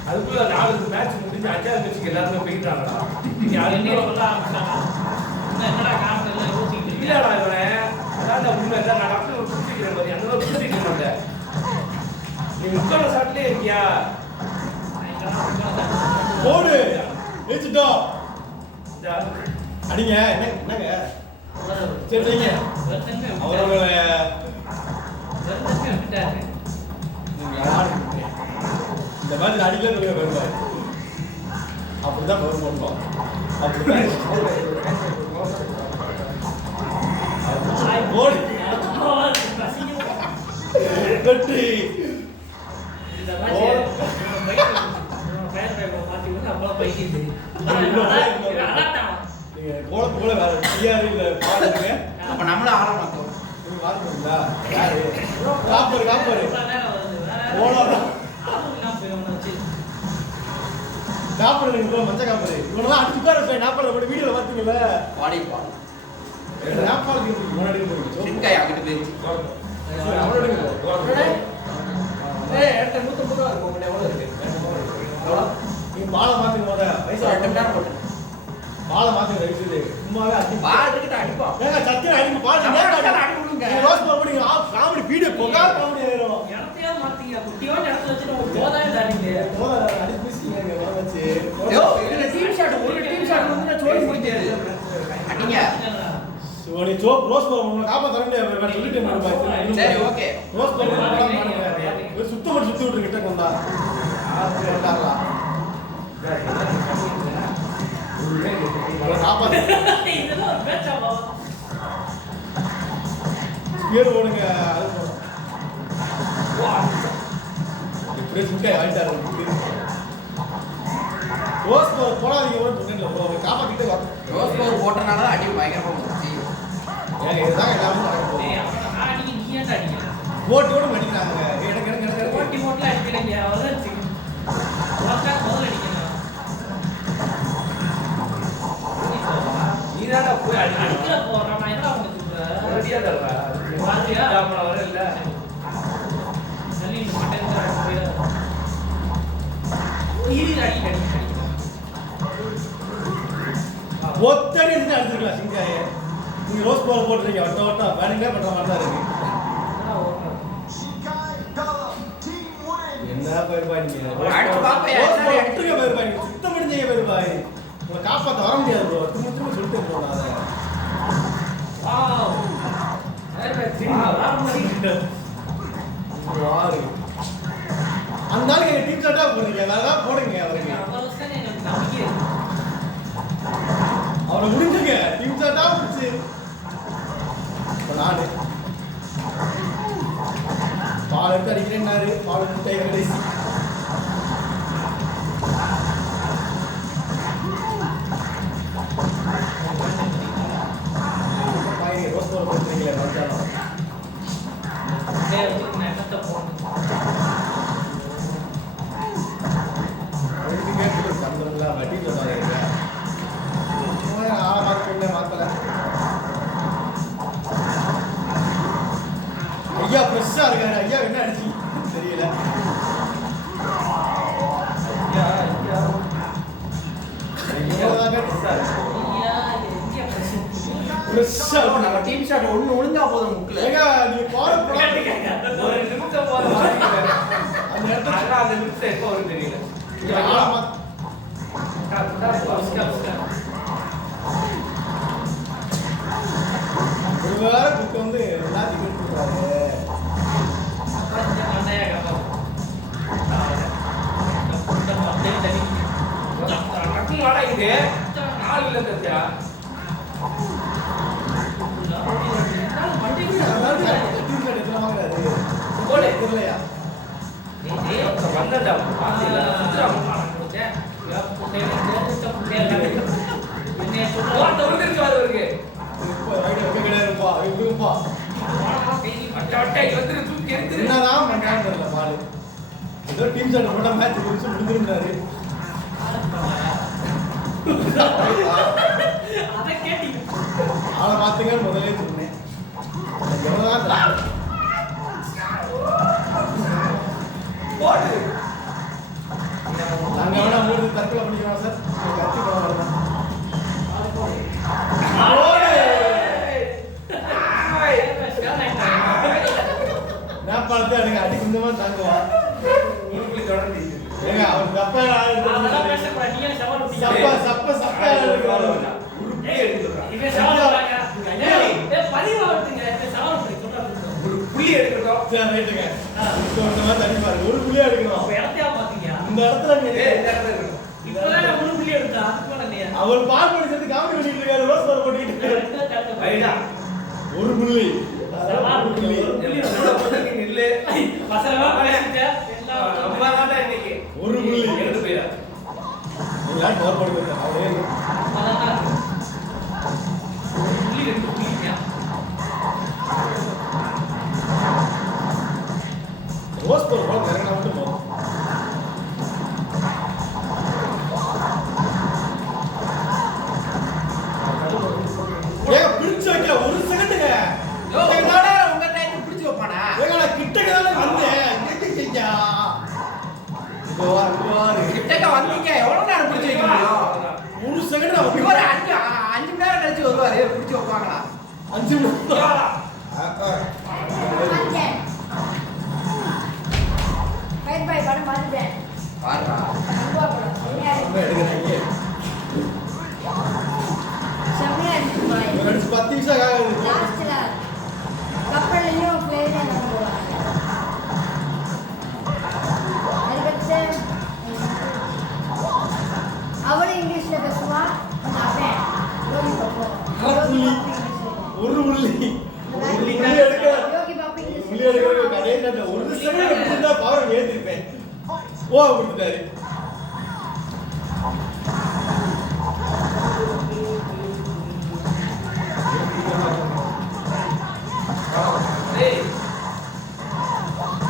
அதுக்குள்ள 4 மேட்ச் முடிஞ்சு 5வது மேட்ச்க்கு எல்லாரும் போயிட்டாங்கடா. நீ என்னைய யாரும் சொல்ல ஆரம்பிச்சாங்க. என்னடா காரணம் எல்லாம் யோசிக்கிறீங்க? இல்லடா இவன் அதான் உண்மை தான் நான் டாக்டர் புரிஞ்சுக்கிறேன் பாரு அந்த மாதிரி புரிஞ்சுக்க மாட்டேன். நீ முக்கால சாட்லயே இருக்கியா? போடு ஏச்சிட்டோம் இந்த அடிங்க என்னங்க சரி செய்யுங்க அவரோட இந்த மாதிரி அடிக்கல சொல்லுங்க வருவார் அப்படிதான் வரும் பண்ணுவோம் அப்படிதான் போடு வெற்றி இந்த மாதிரி நீங்க கோலத்து போல வேற டிஆர் இல்ல பாருங்க அப்ப நம்மளும் ஆட மாட்டோம். நீங்க பாருங்களா யாரு காப்பர் போலாம் காப்பர் நீங்க போல மஞ்ச காப்பர் இவனெல்லாம் அடிச்சு உட்கார வச்சு நாப்பல போட்டு வீடியோல பாத்தீங்கல்ல பாடி பால். நாப்பால் முன்னாடி போறீங்க சின்காய் அங்கிட்டு போயிடுச்சு. அவரோட என்கிட்ட 150 ரூபா இருக்கும் உங்கள்கிட்ட எவ்வளோ இருக்கு? நீங்க பாலை மாத்துங்க போத வயசு 2 மணி நேரம் போட்டு. பாலை மாத்துங்க வயசு சும்மாவே அடி பால் எடுத்துட்டு அடிப்போம். ஏங்க சத்தியம் அடிங்க பால் நம்ம நேரா அடி விடுங்க. நீங்க ரோஸ் பால் பண்ணி காமெடி வீடியோ போகா காமெடி ஆயிரும் இடத்தையாவது மாத்தீங்க. குட்டியோட இடத்துல வச்சுட்டு உங்க போதாவே தானீங்க. போதா அடி பேசிங்க வர வச்சு ஐயோ, இதுல டீம் ஷாட் ஒரு டீம் ஷாட் வந்து நான் சோடி முடிக்காது. அடிங்க. சோ நீ சோப் ரோஸ் பால் பண்ண காப்பா தர முடியாது நான் சொல்லிட்டேன் நான் சரி, ஓகே. ரோஸ் பால் பண்ணுங்க சுத்தம் பண்ணி சுத்தி விட்டு கிட்ட கொண்டா கேட்டாரா காப்பா இதெல்லாம் ஒரு பேச்சாவா? பேர் போடுங்க அது போடும் இப்படியே சுக்காய் ஆயிட்டாரு ரோஸ் பால் போடாதீங்க சொன்னேன் காப்பா கிட்ட வா ரோஸ் பவுடர் போட்டனால தான் அடி பயங்கரமா வந்துச்சு. ஏங்க இதுதான் எல்லாமே நடக்கும் டேய், அவன நான் அடிக்க, நீ ஏன்டா அடிக்கிற? ஓட்டியோட மடிக்கிறாங்க எனக்கு ஓட்டி மோட்டில் அடிக்கிறீங்க. அவ்வளவுதான் வச்சுக்க. உனக்காக முதல்ல அடிக்கணும். நீ தான்டா போய் அடிக்கிற அடிக்கணும். போறான். நான் என்னடா உனக்கு சொல்றேன்? ரெடியா தர்றா. பாத்தியா? அப்புறம் வர இல்ல. சொல்லி இந்த மட்டன் போயிடாத. இரு அடிக்கிறேன். ஒத்தடி இருந்து அடிச்சிருக்கலாம் சிங்காயே நீங்க ரோஸ் பால் போட்டுறீங்க வட்டம் வேணுங்க பண்ற மாதிரி தான் இருக்கு என்ன பேருபாய் நீங்க அடிச்சு பாப்பையா, ரோஸ் என்ன பால் அடிச்சு? விட்டுருங்க பேருபாய் நீங்க சுத்தம் முடிஞ்சீங்க பேருபாய் உங்களை காப்பாற்ற வர முடியாது ப்ரோ திரும்ப சொல்லிட்டு போனா அதை வாவ். வாரு அந்த நாளைக்கு எங்க டீம் ஷாட்டா போடுறீங்க அதான் போடுங்க அவருக்கு அவசரம் எனக்கு நம்பிக்கை இருக்கு. அவரை முடிஞ்சுங்க டீம் ஷாட்டா முடிச்சு இப்போ நானு பால் எடுத்து அடிக்கிறேன்னாரு பால் முட்டை கடைசி ரோஸ் பால் போட்டுறீங்களே மச்சான் டேய், வச்சுக்க, நான் என்னத்த போடணும்? அதுக்கு கேட்டு சந்தோம்ல வட்டி சொன்னாங்க ஆளை மாற்ற மாத்தல ஐயா ஃப்ரெஷ்ஷா இருக்காரு ஐயா என்ன அடிச்சு தெரியல ஐயா, எங்க பிரச்சனை? ஃப்ரெஷ்ஷா நம்ம டீம் ஷாட் ஒண்ணு ஒழுங்கா போதும் முக்குல. ஏங்க நீங்க பால் போடாதீங்க ஒரு நிமிஷம் போற மாதிரி அந்த இடத்துல ஆனா அந்த நிமிஷம் எப்போ வரும் தெரியல. ஆளை மாத்த ஒரு வேற புக் வந்து எல்லாத்தையும் கொடுத்துருக்காரு டக்கு மாடா இது ஆள் இல்ல தத்தியா. போடு தெரியலையா வந்தடா பாத்தீங்களா சுத்துறாங்க. வார்த்தை விழுந்துருச்சு அவருக்கு. கிடையாதுப்பா இப்படிப்பா அட்டை அட்டை வந்துரு தூக்கி எடுத்துரு. என்னதான் பண்றான்னு தெரியல பாலு ஏதோ டீம் சார் போட்ட மேட்ச் குறிச்சு முடிஞ்சிருந்தாரு ஆளை பார்த்துங்கன்னு முதலே சொன்னேன் எவ்வளவுதான் போடு. தற்கொலை பண்ணிக்கலாம் சார் கத்தி போகலாம் நேபாளத்தை எனக்கு அடி கொஞ்சமா தாங்குவா ஏங்க அவர் தப்பா சப்ப சப்ப புள்ளி எடுக்கட்டும் சரி ரைட்டுங்க தண்ணி பாருங்க ஒரு புள்ளியா எடுக்கணும் இந்த இடத்துல அவர் பால் பண்ணி சேர்த்து காமெடி பண்ணிட்டு இருக்காரு ரோஸ் பால் போட்டுக்கிட்டு ஒரு புள்ளி ஒரு புள்ளி எடுத்து போயிடா எல்லாம் கவர் பண்ணுங்க அவரே ரோஸ் பால் போல நிறைய மட்டும் போகும் ஏங்க பிடிச்சு வைக்கல ஒரு செகண்டுங்க உங்க டைம் பிடிச்சு வைப்பானா ஏங்க நான் கிட்டக்க தானே வந்தேன் கேட்டீங்க கிட்டக்க வந்தீங்க எவ்வளவு நேரம் பிடிச்சு வைக்க முடியும் ஒரு செகண்ட் நான் இவர் 5 மணி நேரம் கழிச்சு வருவாரு பிடிச்சு வைப்பாங்களா 5 நிமிஷம் பாருடா எடுக்கிறேன் 10 நிமிஷம் ஆகுது அவளும் இங்கிலீஷ்ல பேசுவா ஒரு புள்ளி ஒரு செகண்ட் பவர் ஏற்றிருப்பேன் ஓ கொடுத்துட்டாரு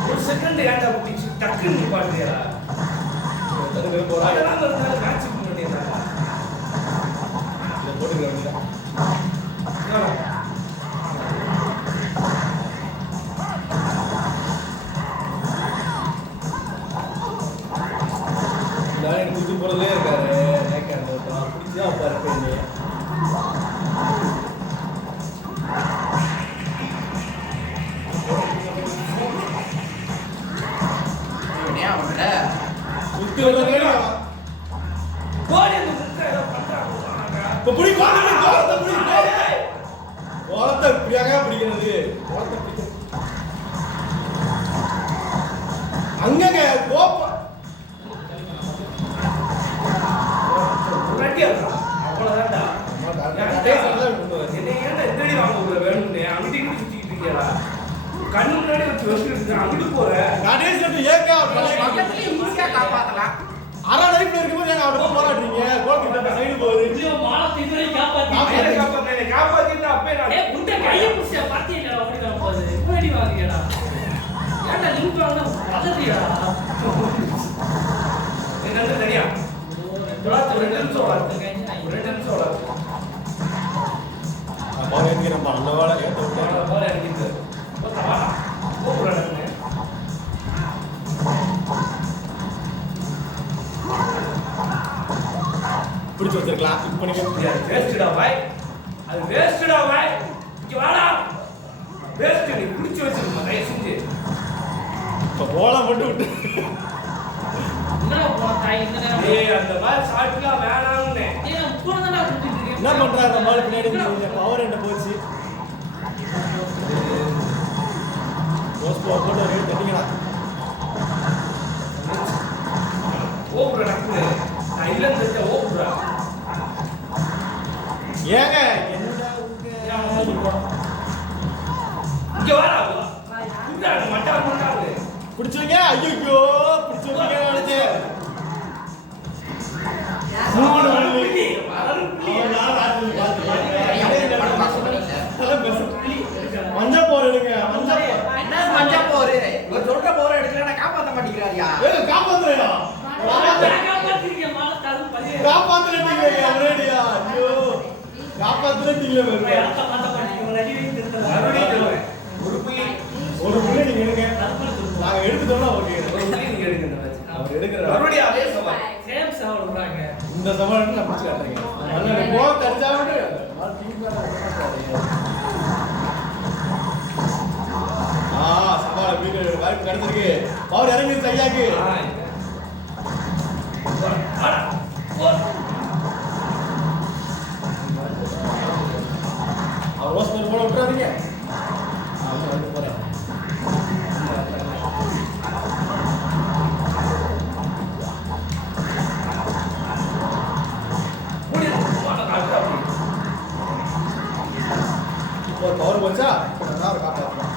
ஒரு செகண்ட் ஏன்டா பிடிச்சி டக்குன்னு நிப்பாட்டுறியா அதெல்லாம் இருந்தாலும் மேட்ச் பண்ண வேண்டியதா போட்டுக்கிறேன் நான் குடிச்சு போறதுலே இருக்காரு பிடிச்சுதான் வைப்பாரு சுத்தி வந்தா கோடி அந்த முட்டை ஏதோ பண்றாங்க இப்ப புடி கோலத்தை புடி கோலத்தை இப்படியாக பிடிக்கிறது கோலத்தை பிடிக்கிறது அங்கங்க கோப்பா ரெடியா அவ்வளவுதான்டா என்ன ஏன்டா எத்தடி வாங்க உள்ள வேணும்னு அங்கிட்டு இங்கிட்டு சுத்திக்கிட்டு இருக்கியாடா கண்ணு முன்னாடி வச்சு வச்சுக்கிட்டு அங்கிட்டு போற கடைசி சொல்லிட்டு ஏக்கா பக்கத்துல ஈஸியா காப்பாத்தலாம் அரை லைஃப்ல இருக்கும்போது ஏங்க அவர்கிட்ட போராடுறீங்க கோலத்துக்கிட்ட சைடு போகுது காப்பாத்திட்டு அப்பே நான் என்ன தெரியா ஒரு நிமிஷம் நம்ம நல்ல வேலை ஏற்ற பிடிச்சு வச்சிருக்கலாம் இது பண்ணிக்க முடியாது வேஸ்டடா பாய் அது வேஸ்டடா பாய் இங்க வாடா வேஸ்ட் நீ பிடிச்சு வச்சிருக்க தயவு செஞ்சு இப்ப கோலம் மட்டும் விட்டு ஏய் அந்த மாதிரி ஷாட்லாம் வேணாம்னே என்ன பண்றாரு நம்ம ஆளு பின்னாடி பவர் என்ன போச்சு போஸ்ட் போட்டு ரேட் கட்டிங்கடா ஓப்ரா டக்குனு நான் இல்லன்னு தெரிஞ்ச ஓப்ரா ஏங்க இங்க வாடா இந்த மட்டா பண்ணாரு பிடிச்சவங்க ஐயோ பிடிச்சவங்க நினைச்சேன் மூணு மணி மஞ்ச போர் எடுங்க மஞ்சா போரு இவர் சொல்ற போற எடுக்கல நான் காப்பாத்த மாட்டேங்கிறாரியா காப்பாத்துறேடா காப்பாத்துறீங்க ரேடியா ஐயோ காப்பாத்துறீங்க ஒரு புள்ளி நீங்க எடுங்க நாங்க எடுத்துட்டோம்னா ஓகே ஒரு புள்ளி நீங்க எடுங்க அவர் எடுக்கிற மறுபடியும் அதே சவால் சொல்றாங்க. இந்த சவால் நான் பிடிச்சி காட்டுறேங்க. நல்ல கோவம் தடிச்சாவிட்டு டீம் சவால் வீடு வாய்ப்பு கிடைச்சிருக்கு. பவர் இறங்கிருச்சு ஐயாக்கு. அவர் ரோஸ் பேர் போட விட்டுறாதீங்க. வந்து போறேன். இப்போ பவர் போச்சா நான் ஒரு காப்பாற்றுறேன்.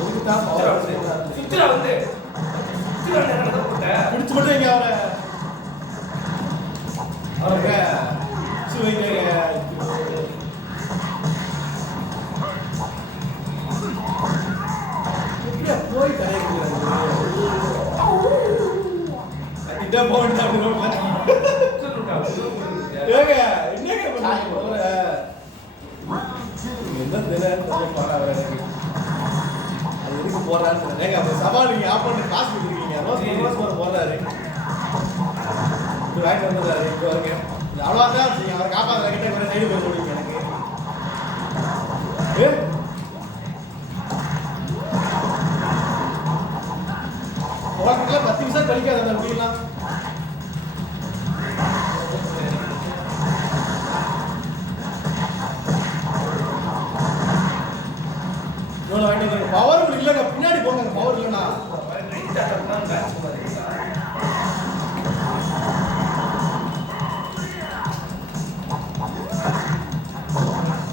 எதுக்கு தான் பவர் சுத்திரா வந்து சுத்திரா நேரத்தை போட்டேன். பிடிச்சு மட்டும் இங்க அவருக்கு சுவைங்க எப்படியா போய் கிடையாது இதை போட்டு அப்படி ரோட்ல ஏங்க என்னங்க பண்ணீங்க என்ன தெரியாது அது எதுக்கு போடுறான்னு ஏங்க அந்த சவால் நீங்க ஆஃப் பண்ணி காசு கொடுத்துருக்கீங்க ரோஸ் போடுறாரு இது வாங்கிட்டு வந்துடுறாரு இப்போ வருங்க அவ்வளோதான் நீங்கள் அவரை காப்பாற்றுற கிட்ட வேறு சைடு போய் சொல்லுவீங்க எனக்கு உலகத்தில் 10 நிமிஷம் கழிக்காது அந்த முடியலாம் இவ்வளோ வாங்கிட்டு பவர் இல்லைங்க பின்னாடி போங்க பவர் இல்லைண்ணா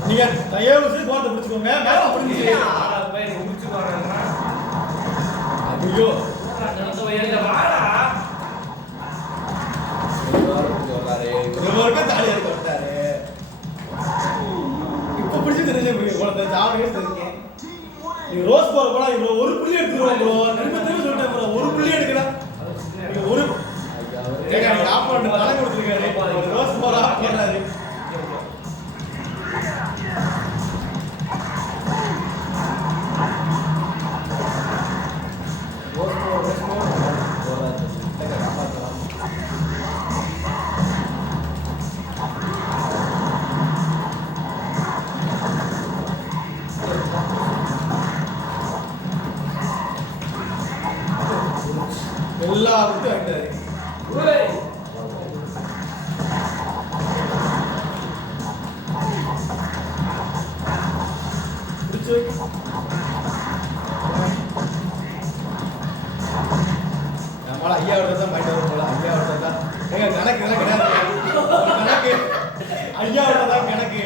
நீங்க தயவு செய்து கோட்டை பிடிச்சுக்கோங்க மேல பிடிச்சி முடிச்சு பாருங்கன்னா ஐயோ தாலி எடுத்து விட்டாரு இப்ப பிடிச்சி தெரிஞ்ச ஜாவரே தெரிஞ்சேன் நீ ரோஸ் போற போனா இவ்வளவு ஒரு புள்ளி எடுத்துருவோம் ப்ரோ திரும்ப சொல்லிட்டேன் ப்ரோ ஒரு புள்ளி எடுக்கிறேன் நீங்க ஒரு ஆப்போனன்ட் கணக்கு கொடுத்துருக்காரு ரோஸ் போறா போறாரு எல்லாத்துக்கும் வாங்கிட்டாரு பிடிச்சு நம்மள ஐயாவோட தான் பாயிண்ட் வரும் போல ஐயாவோட தான் ஏங்க கணக்கு எல்லாம் கிடையாது கணக்கு ஐயாவோட தான் கணக்கு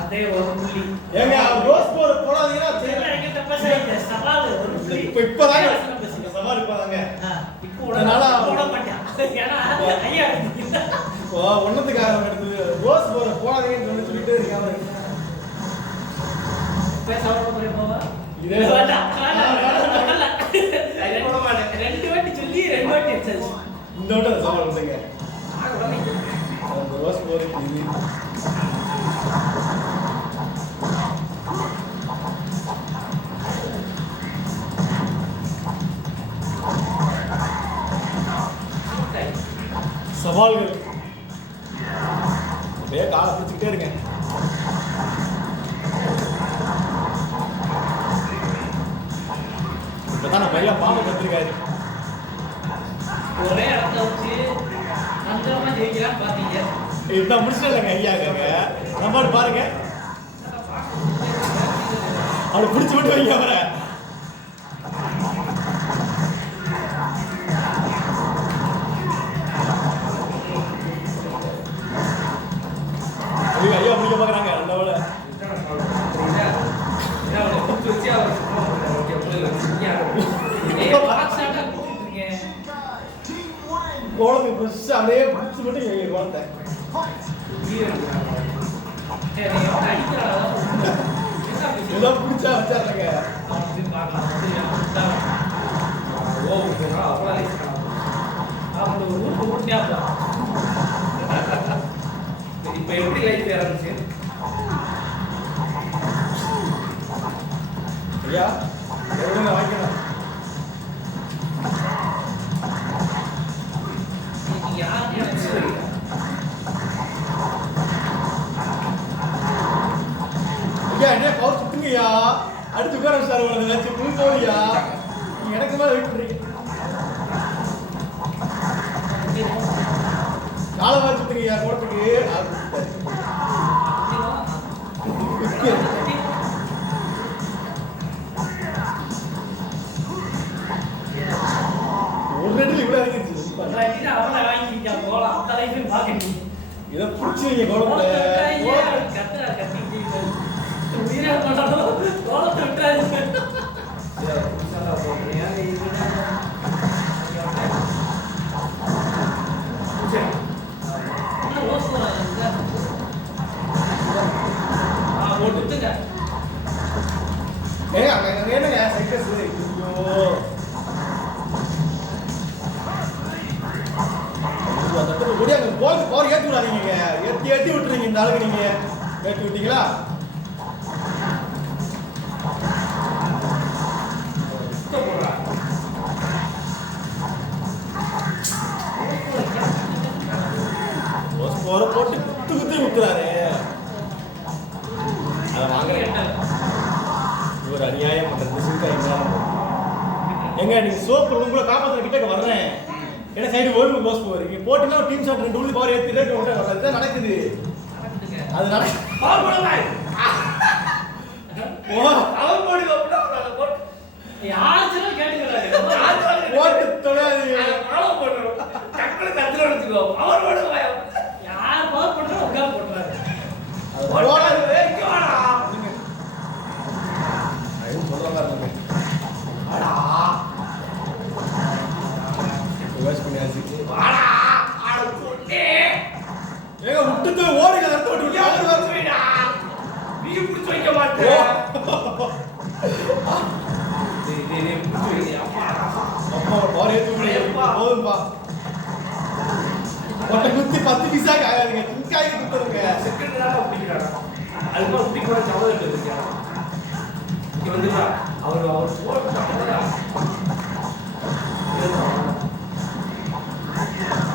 அதே ஒரு புள்ளி. ஏங்க ரோஸ் போர் போடாதீங்கன்னா இதெல்லாம் எங்க தப்பா செய்யுங்க. சவால் ஒரு புள்ளி. இப்பதாங்க சவால் இப்பதாங்க இப்போ போட மாட்டேன். ஏன்னா ஐயா ஒன்னத்துக்காக எடுத்து ரோஸ் போர் போடாதீங்கன்னு சொல்லிட்டே இருக்காங்க சவால் போறே போவா இதே ரெண்டு வாட்டி சொல்லி 2 வாட்டி எக்ஸாஸ் இந்த விட சவால் வந்துங்க ரோஸ் போர் இது சவால்கள் அப்படியே காலை பிடிச்சிக்கிட்டே இருங்க இப்பதான் நம்ம பையன் பாம்பை கத்திருக்காரு ஒரே இடத்துல வச்சு தந்திரமா ஜெயிக்கலாம் பாத்தீங்க இதான் முடிச்சிடலங்க ஐயாங்க நம்ம பாருங்க அவளை பிடிச்சி விட்டு வைங்க அவரை ஐயா பிடிக்க பாக்குறாங்க ரெண்டவளை குழந்தை ஃப்ரெஷ்ஷாக அப்படியே பிடிச்சி மட்டும் எங்கள் குழந்தை ஏதோ பிடிச்சா வச்சாருங்க இப்ப எப்படி லைஃப் ஆரம்பிச்சு ஐயா எவ்வளோ வாங்கிக்கலாம் விட்டுருக்கியா அடுத்து உட்கார சார் உனக்கு நினைச்சு புல் போவியா நீங்க எனக்கு மேல வெயிட் பண்றீங்க காலை வச்சு விட்டுருக்கியா கோட்டுக்கு ஒரு ரெண்டு இவ்வளவு இறங்கிருச்சு அவனை வாங்கிக்கிட்டா போலாம் அந்த லைஃபையும் பார்க்கணும் இதை பிடிச்சி நீங்க கோலத்துல உயிரா பண்ணாலும் கோலத்தை விட்டாரு என்னங்க சைக்கஸ் ஐயோ ஓடி அங்க போல் பவர் ஏற்றி விடாதீங்க ஏற்றி விட்டுறீங்க இந்த ஆளுக்கு நீங்க ஏற்றி விட்டீங்களா போட்டு குத்து குத்து விட்டுறாரு அதை வாங்குறேன் ஒரு அநியாயம் பண்றது சிரிக்காங்க எங்க நீங்க சோப்பு உங்களை காப்பாற்ற கிட்ட வர்றேன் என்ன சைடு ஓடு க்ளோஸ் போறீங்க போட்டுனா டீம் ஷாட் ரெண்டு உள்ள பவர் ஏத்திட்டே அதுதான் நடக்குது அது ஓ அவர் போடுங்க அப்படின்னா போட்டு யார் சொன்னா கேட்டுக்கிறாரு போட்டு தொடாதீங்க ஃபாலோ பண்ணுறோம் டக்குனு கத்துல எடுத்துக்கோ அவர் போடுங்க யார் பவர் பண்றோம் உட்கார் போட்டுறாரு போடாது இங்க வாடா ஐயோ சொல்றதா இருக்கு வாடா வாட்ச் பண்ணியாச்சு வாடா ஆட போட்டே ஏங்க விட்டுட்டு ஓடுங்க நடந்து விட்டு அவர் வரவேடா நீ புடிச்சு வைக்க மாட்டே நீ புடிச்சு வைக்க அப்பா அப்பா பவர் ஏத்தி விடுப்பா போதும்பா ஒட்ட குத்தி 10 பைசா ஆகாதுங்க திங்காய் குத்துறங்க செகண்ட் தான் பிடிக்கிறாங்க அதுக்கு பிடிக்க கூட சமதம் இருக்கு இங்க வந்துடா அவர் போட்டு சமதம்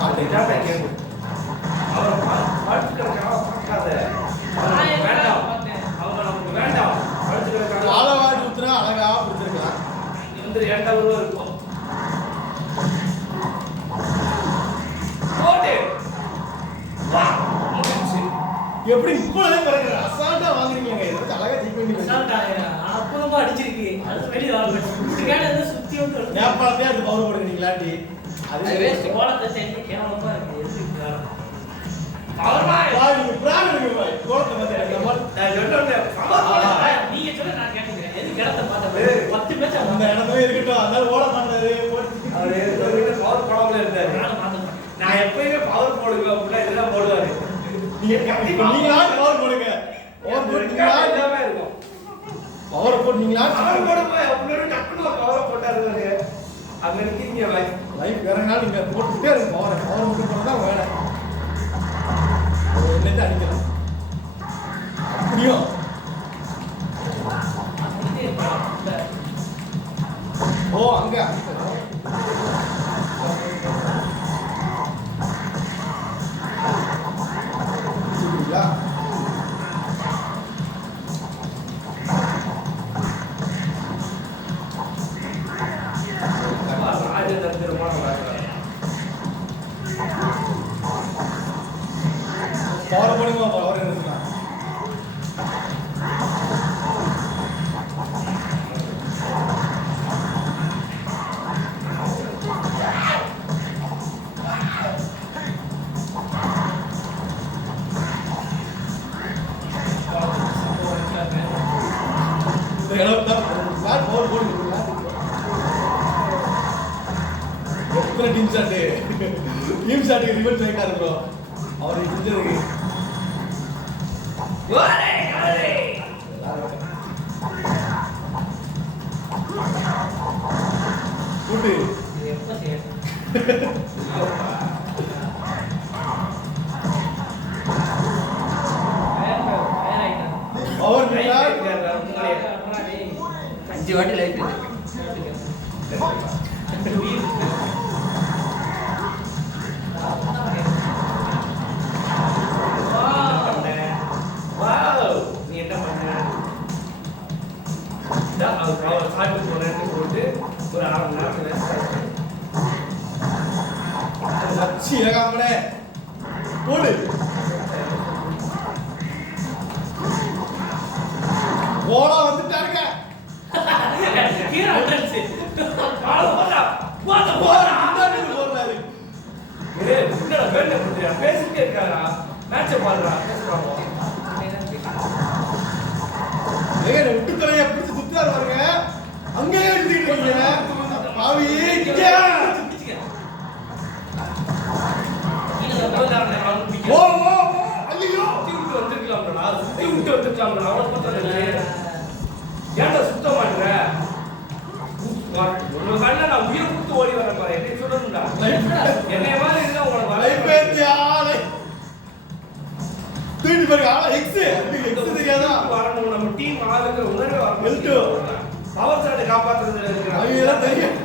அதுதான் கேட்கும் அவர் பார்த்துக்கிறக்காக பார்க்காத வேண்டாம் அவங்க நமக்கு வேண்டாம் பார்த்துக்கிறக்காக ஆளவாடி ஊத்துனா அழகா பிடிச்சிருக்கலாம் வந்து 2 ரூபா இருக்கும் போடு வா முடிஞ்சு எப்படி இவ்வளவு கிடக்குற அசால்ட்டா வாங்குறீங்க இதை அழகா செக் பண்ணி அப்புறமா அடிச்சிருக்கு அது வெளியே வாங்க சுத்தி வந்து நேபாளத்தையே அது பவர் போடுறீங்களாட்டி அது வேஸ்ட் கோலத்தை செஞ்சு கேவலமா இருக்கு அவர்மா நீங்க பிரான் இருக்கு பாய் கோலத்தை வந்து நான் சொல்றேன் நீங்க சொல்ல நான் கேட்டுக்கிறேன் எது இடத்த பார்த்தேன் 10 மேட்ச் அந்த இடத்துல இருக்கட்டும் அதனால ஓட மாட்டாரு அவர் பவர் போடாமல இருந்தாரு நானும் பார்த்தேன் நான் எப்பயுமே பவர் போடுங்க அப்படின்னா இதெல்லாம் போடுவாரு நீங்களா பவர் போடுங்க பவர் போடுங்களா எல்லாமே இருக்கும் பவர் போடுங்களா பவர் போடுங்க அப்படின்னு டக்குனு ஒரு பவர் போட்டாரு அங்க இருக்கீங்க லைஃப் வேற நாள் நீங்க போட்டுட்டே இருக்கு பவர் மட்டும் போட்டா வேலை என்னத்தை அடிக்கலாம் அப்படியும் ஓ அங்க சரிங்களா ராஜதந்திரமான பவர் பண்ணுங்க பவர் இருக்கலாம் இந்த இடத்துல பிளாட் பவர் போடுங்க எத்தனை டீம் ஷாட்டுக்கு ரிவர்ஸ் ஆகிட்டாரு ப்ரோ அவர் செஞ்சதுக்கு ஓரே ஓரே கூட்டு எப்ப செய்யணும் அவர் நீங்களா 5 வாட்டி லைஃப் வாவ் நீ என்ன பண்ண சி ஏகாமனே போடு ஓடா வந்துட்டாருங்க கீழே வந்துருச்சு. கால போடா போடா போடா போடா முன்னாடி போறாரு ஏய் என்னடா வேண்ட பண்றியா பேசிட்டே இருக்காரா மேட்சை பாருடா பேசுறாங்க ஏங்க விட்டு தலைய பிடிச்சு சுத்தாரு பாருங்க அங்கேயே எழுதிட்டு இருக்கீங்க பாவி இங்க கீழே ஓ ஓ ஓ ஐயோ சுத்தி விட்டு வந்துருக்கலாம்டா அவனை பார்த்தா ஏன்டா சுத்த மாட்டேற உங்க கண்ண நான் உயிரை கொடுத்து ஓடி வரேன் பாரு என்ன சொல்லணும்டா என்னைய மாதிரி இருந்தா உனக்கு லைஃப் ஏத்தியா தூக்கிட்டு பாருங்க ஆளா எக்ஸ் எக்ஸ் தெரியாதா வரணும் நம்ம டீம் ஆளுங்கிற உணர்வே L2. வரணும் பவர் சாட்டை காப்பாத்துறதுல இருக்கிற அவங்கெல்லாம் தெரியும்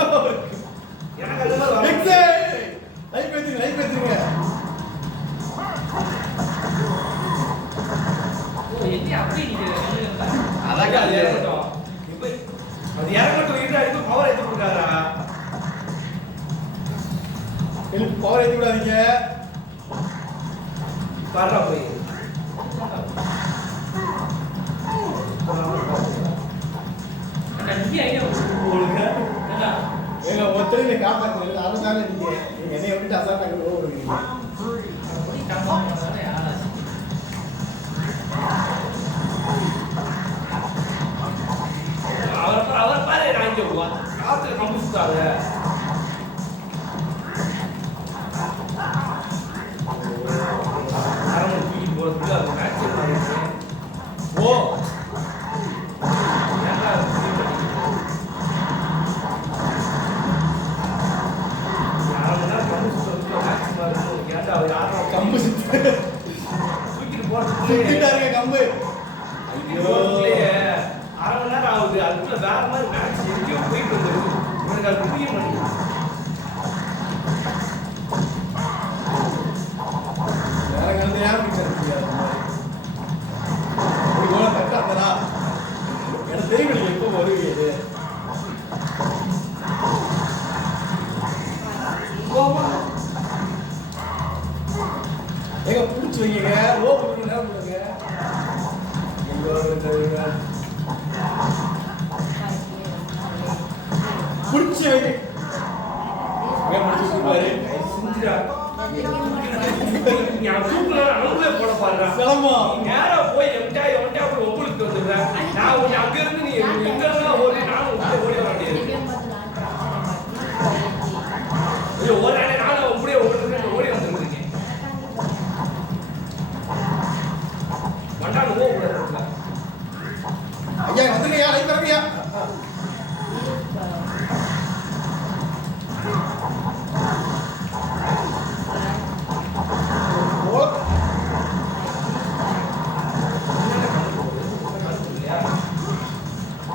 எனக்கு அது மாதிரி எக்ஸ் வரணும். லைஃப் ஏத்துங்க ஓ எங்க அப்படி நிக்கிறீங்க? அதாங்க அது இறங்கட்டும் இப்ப அது இறங்கட்டும் இது அதுக்கு பவர் ஏத்தி கொடுக்காரா எனக்கு பவர் ஏத்தி விடாதீங்க வர்றா போய் அந்த நீ ஐடியா உங்களுக்கு என்ன ஏங்க ஒருத்தரையும் காப்பாத்துறீங்க அதுக்காக நீங்க என்னைய விட்டு அசால்ட்டா ஓடுறீங்க அப்படி காப்பாத்த மாட்டானே யாரா அவர் பாரு நான் இங்க காத்துல கம்பிச்சுட்டாங்க அரவணை தூக்கி போறதுக்கு அது மேட்ச் இருக்கு ஓ ஏன்டா இது பண்ணிக்கிட்டு? அரை மணி நேரம் கம்பிச்சுட்டு மேட்ச் மாதிரி இருக்கும் ஏன்டா அவர் யாரும் கம்பு தூக்கிட்டு போறதுக்கு சுத்திட்டாருங்க கம்பு இவருக்குள்ளேயே அரை மணி நேரம் ஆகுது அதுக்குள்ள வேற மாதிரி மேட்ச் எங்கேயோ போயிட்டு வந்துருக்கு இவனுக்கு அது புரிய மாட்டேங்குது வேற கலந்து ஏன் பிக்சர் முடியாது இவ்வளோ தட்டாந்தரா எனக்கு தெரியும் நீங்க எப்போ வருவீங்க ஏங்க பிடிச்சி வைங்க ஓ ஒரு நேரம் பண்ணுங்க பிடிச்சி வைங்க பாரு செஞ்சுடா நீ அவன் தூக்குல அனுப்புல போட பாருடா சிலம்பா நீ நேரா போய் எம்டா போய் ஒப்புளுக்கு வந்துடுற நான் உன்னை அங்க இருந்து நீ எங்க இருந்தாலும் ஓடி நானும் உள்ள ஓடி வர வேண்டியது ஐயோ ஒரு நாளே நானும் அப்படியே ஓடி வந்துருக்கீங்க வண்டாங்க போகக்கூடாது ஐயா வந்துருங்கய்யா லைட் வரங்கய்யா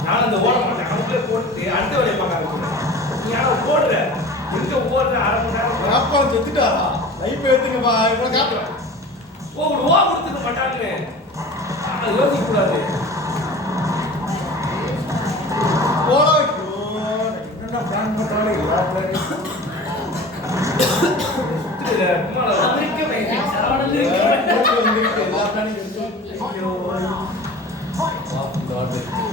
நான் அந்த ஓட மாட்டேன் அவங்களே போட்டு அடுத்த வேலையை பார்க்க ஆரம்பிச்சிடுறேன் நீ ஆனால் ஓடுற எங்க ஓடுற அரை மணி நேரம் அப்பா செத்துட்டாரா லைஃப் எடுத்துங்கப்பா இவ்வளோ காட்டுறேன் ஓ கொடுத்துக்க மாட்டாங்கன்னு அது யோசிக்க கூடாது போடா என்னென்ன பிளான் பண்றாலும் எல்லா பிளானையும் சுத்துறதுல சும்மா அமெரிக்க வைத்தியம் சரவணன் எல்லா பிளானையும் எடுத்து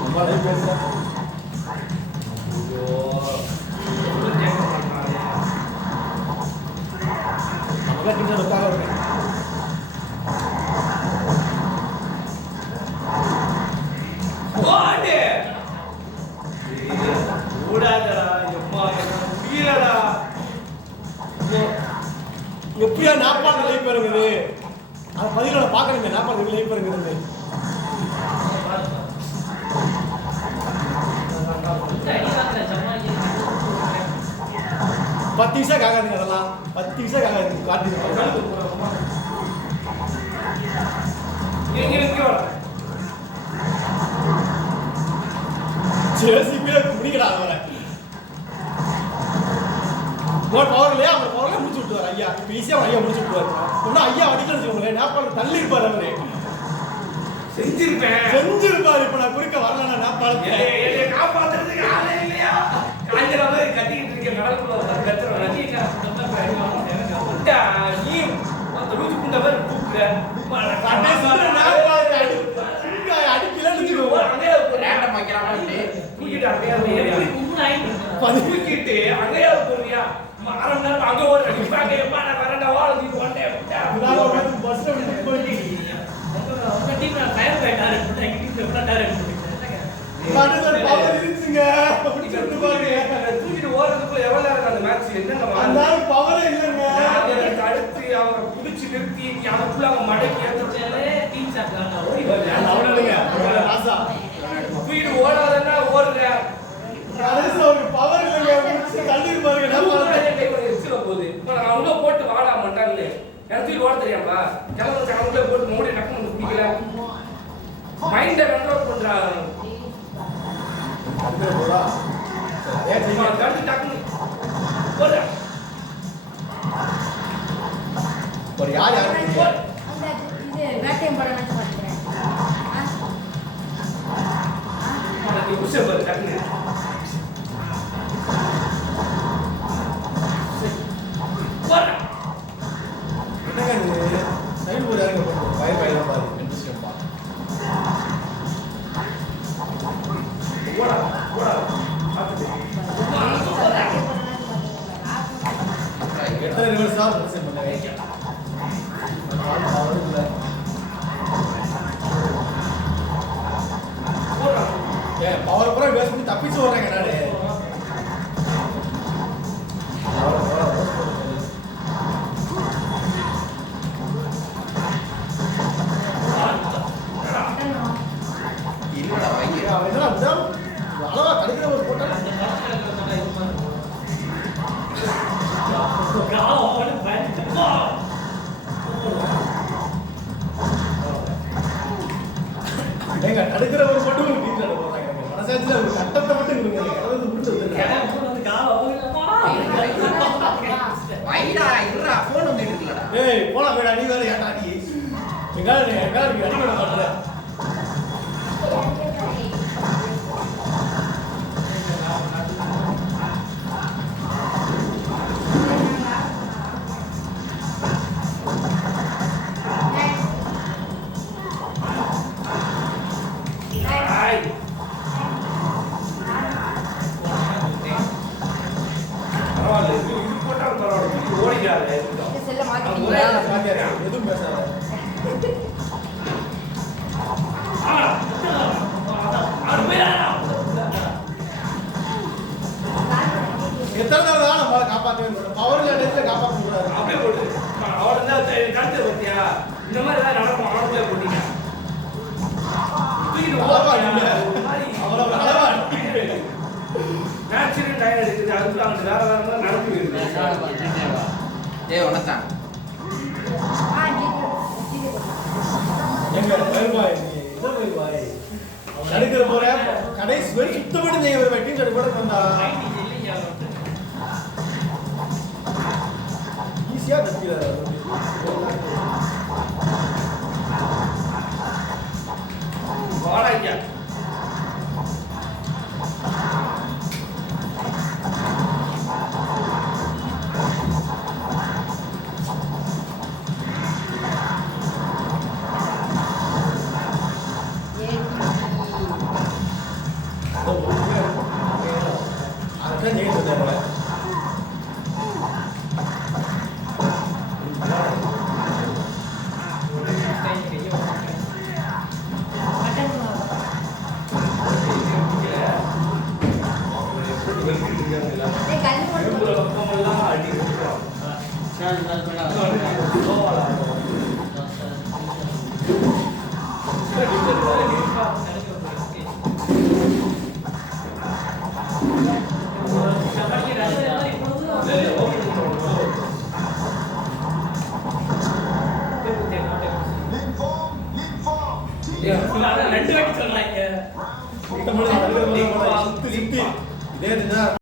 நம்ம லைஃப் பேசுறேன் ஐயோ ஒன்றும் கேட்க மாட்டாங்க நம்மளாம் டின்னர் உட்கார இருக்கேன் ஓடு ஓடாதடா எம்மா முடியலடா எப்படியா நாப்பாடு லைஃப் வருங்குது அந்த பதிலோட பார்க்கணுங்க நாப்பாடு லைஃப் வருங்குது அடி வாங்குற சம்பாதிக்க 10 நிமிஷம் காக்காதுங்க அதெல்லாம் 10 நிமிஷம் காக்காது காட்டுங்க எங்க வர ஜேசிபில முடிக்கடா அவரை போட் பவர் இல்லையா அவர் பவர்ல முடிச்சு விட்டுவார் ஐயா இப்போ ஈஸியாக ஐயா முடிச்சு விட்டுவார் ஒன்றும் ஐயா அடிக்கணும்னு வச்சுக்கோங்களேன் நேபாளம் தள்ளி இருப்பார் அவரு செஞ்சிருப்பேன் செஞ்சிருப்பார் இப்போ நான் குறுக்க வரலன்னா நேபாளத்தை என்னை காப்பாத்துறதுக்கு ஆளே இல்லையா காஞ்சனா மாதிரி கத்திக்கிட்டு இருக்கேன் கடலுக்குள்ள கத்துறேன் ஏன்டா நீ அந்த லூசு குண்ட மாதிரி கூப்பிடுற அங்கேயே ரேண்டம் வைக்கிறாங்க தூக்கிட்டு அங்கேயே எப்படி கும்புன்னு ஆயிட்டு இருக்கு. தூக்கிட்டு அங்கேயே போறியா அரை மணி நேரம் அங்கே ஒரு அடிப்பாங்க எப்பா நான் வரேன்டா வாழ ஒன்றே உங்க டீம் ஃபயர் ஃபைட்டர் இருக்கு எங்க டீம் செப்பரேட்டா இருக்கு தூக்கிட்டு ஓடுறதுக்குள்ள எவ்வளவு நேரம் அந்த மேட்ச் என்னங்க அடுத்து அவங்க புடிச்சு நிறுத்தி அதுக்குள்ள அவங்க மடக்கி டீம் சாப்பிடலாம் ஓடி தூக்கிட்டு ஓடாதன்னா ஓடுற போகுது அவங்க போட்டு வாடா மாட்டான்னு எனக்கு ஓட தெரியாமா கிளம்புல போட்டு மூடி டக்குனு பிடிக்கல மைண்டை கண்ட்ரோல் பண்றாங்க டக்குனு போடுற ஒரு யார் யார் அந்த இது வேட்டையம் படம் நினைச்சு பார்த்துக்கிறேன் விஷயம் பாரு டக்குனு போடுற என்னங்க இது சைடு போய் இறங்க போறோம் பய பயம் பாரு இன்ட்ரெஸ்ட் பா போடா போடா சாப்பிட்டு எத்தனை ரிவர்ஸ் தான் பிரச்சனை பண்ணாங்க போடுறா பவர் பூரா வேஸ்ட் பண்ணி தப்பிச்சு வர்றாங்க நாடு இல்லடா வைங்க அவன் என்ன அளவா கடிக்கிற ஒரு போட்டா ஏங்க தடுக்கிற ஒரு மட்டும் வீட்டுல போறாங்க மனசாட்சியில ஒரு கட்டத்தை மட்டும் கொடுங்க அதாவது விட்டு வைடா இருடா போன் வந்துட்டு இருக்கலடா ஏய் போலாம் மேடா நீ வேற ஏன்டா நீ எங்கால நீ அடிமேட பண்ற பரவாயில்ல இது போட்டாலும் பரவாயில்ல ஓடிடாது செல்ல மாத்திட்டீங்களா பாத்தியா எதுவும் பேசாத எத்தனை தடவை தான் நம்மளால காப்பாற்றவே முடியும் பவர் டைத்துல காப்பாற்ற முடியாது அப்படியே போட்டு அவன் தான் கருத்து பத்தியா இந்த மாதிரி தான் நடக்கும் அவனுக்குள்ளே போட்டீங்க அளவா அடிங்க. அவ்வளவு அளவா நேச்சுரல் டைம் எடுக்குது அதுக்குள்ள அவங்க வேற வேற மாதிரி நடந்து ஏய் வணக்கம் எங்க வருவாய் நீ எங்க வருவாய் அவன் நடுக்கிற போற கடைசி வரை சுத்தப்பட்டு நீங்க வருவாய் டீம் சைடு கூட வந்தா ஈஸியா தப்பிடாரு வாடாய்யா அதான் ஜெயிச்சு வந்தாங்க பக்கமெல்லாம் அடி ரெண்டு வாட்டி சொல்றாங்க சுத்தப்பட்டு நடுக்கிற போற சுத்தி சுத்தி இதே இதுதான்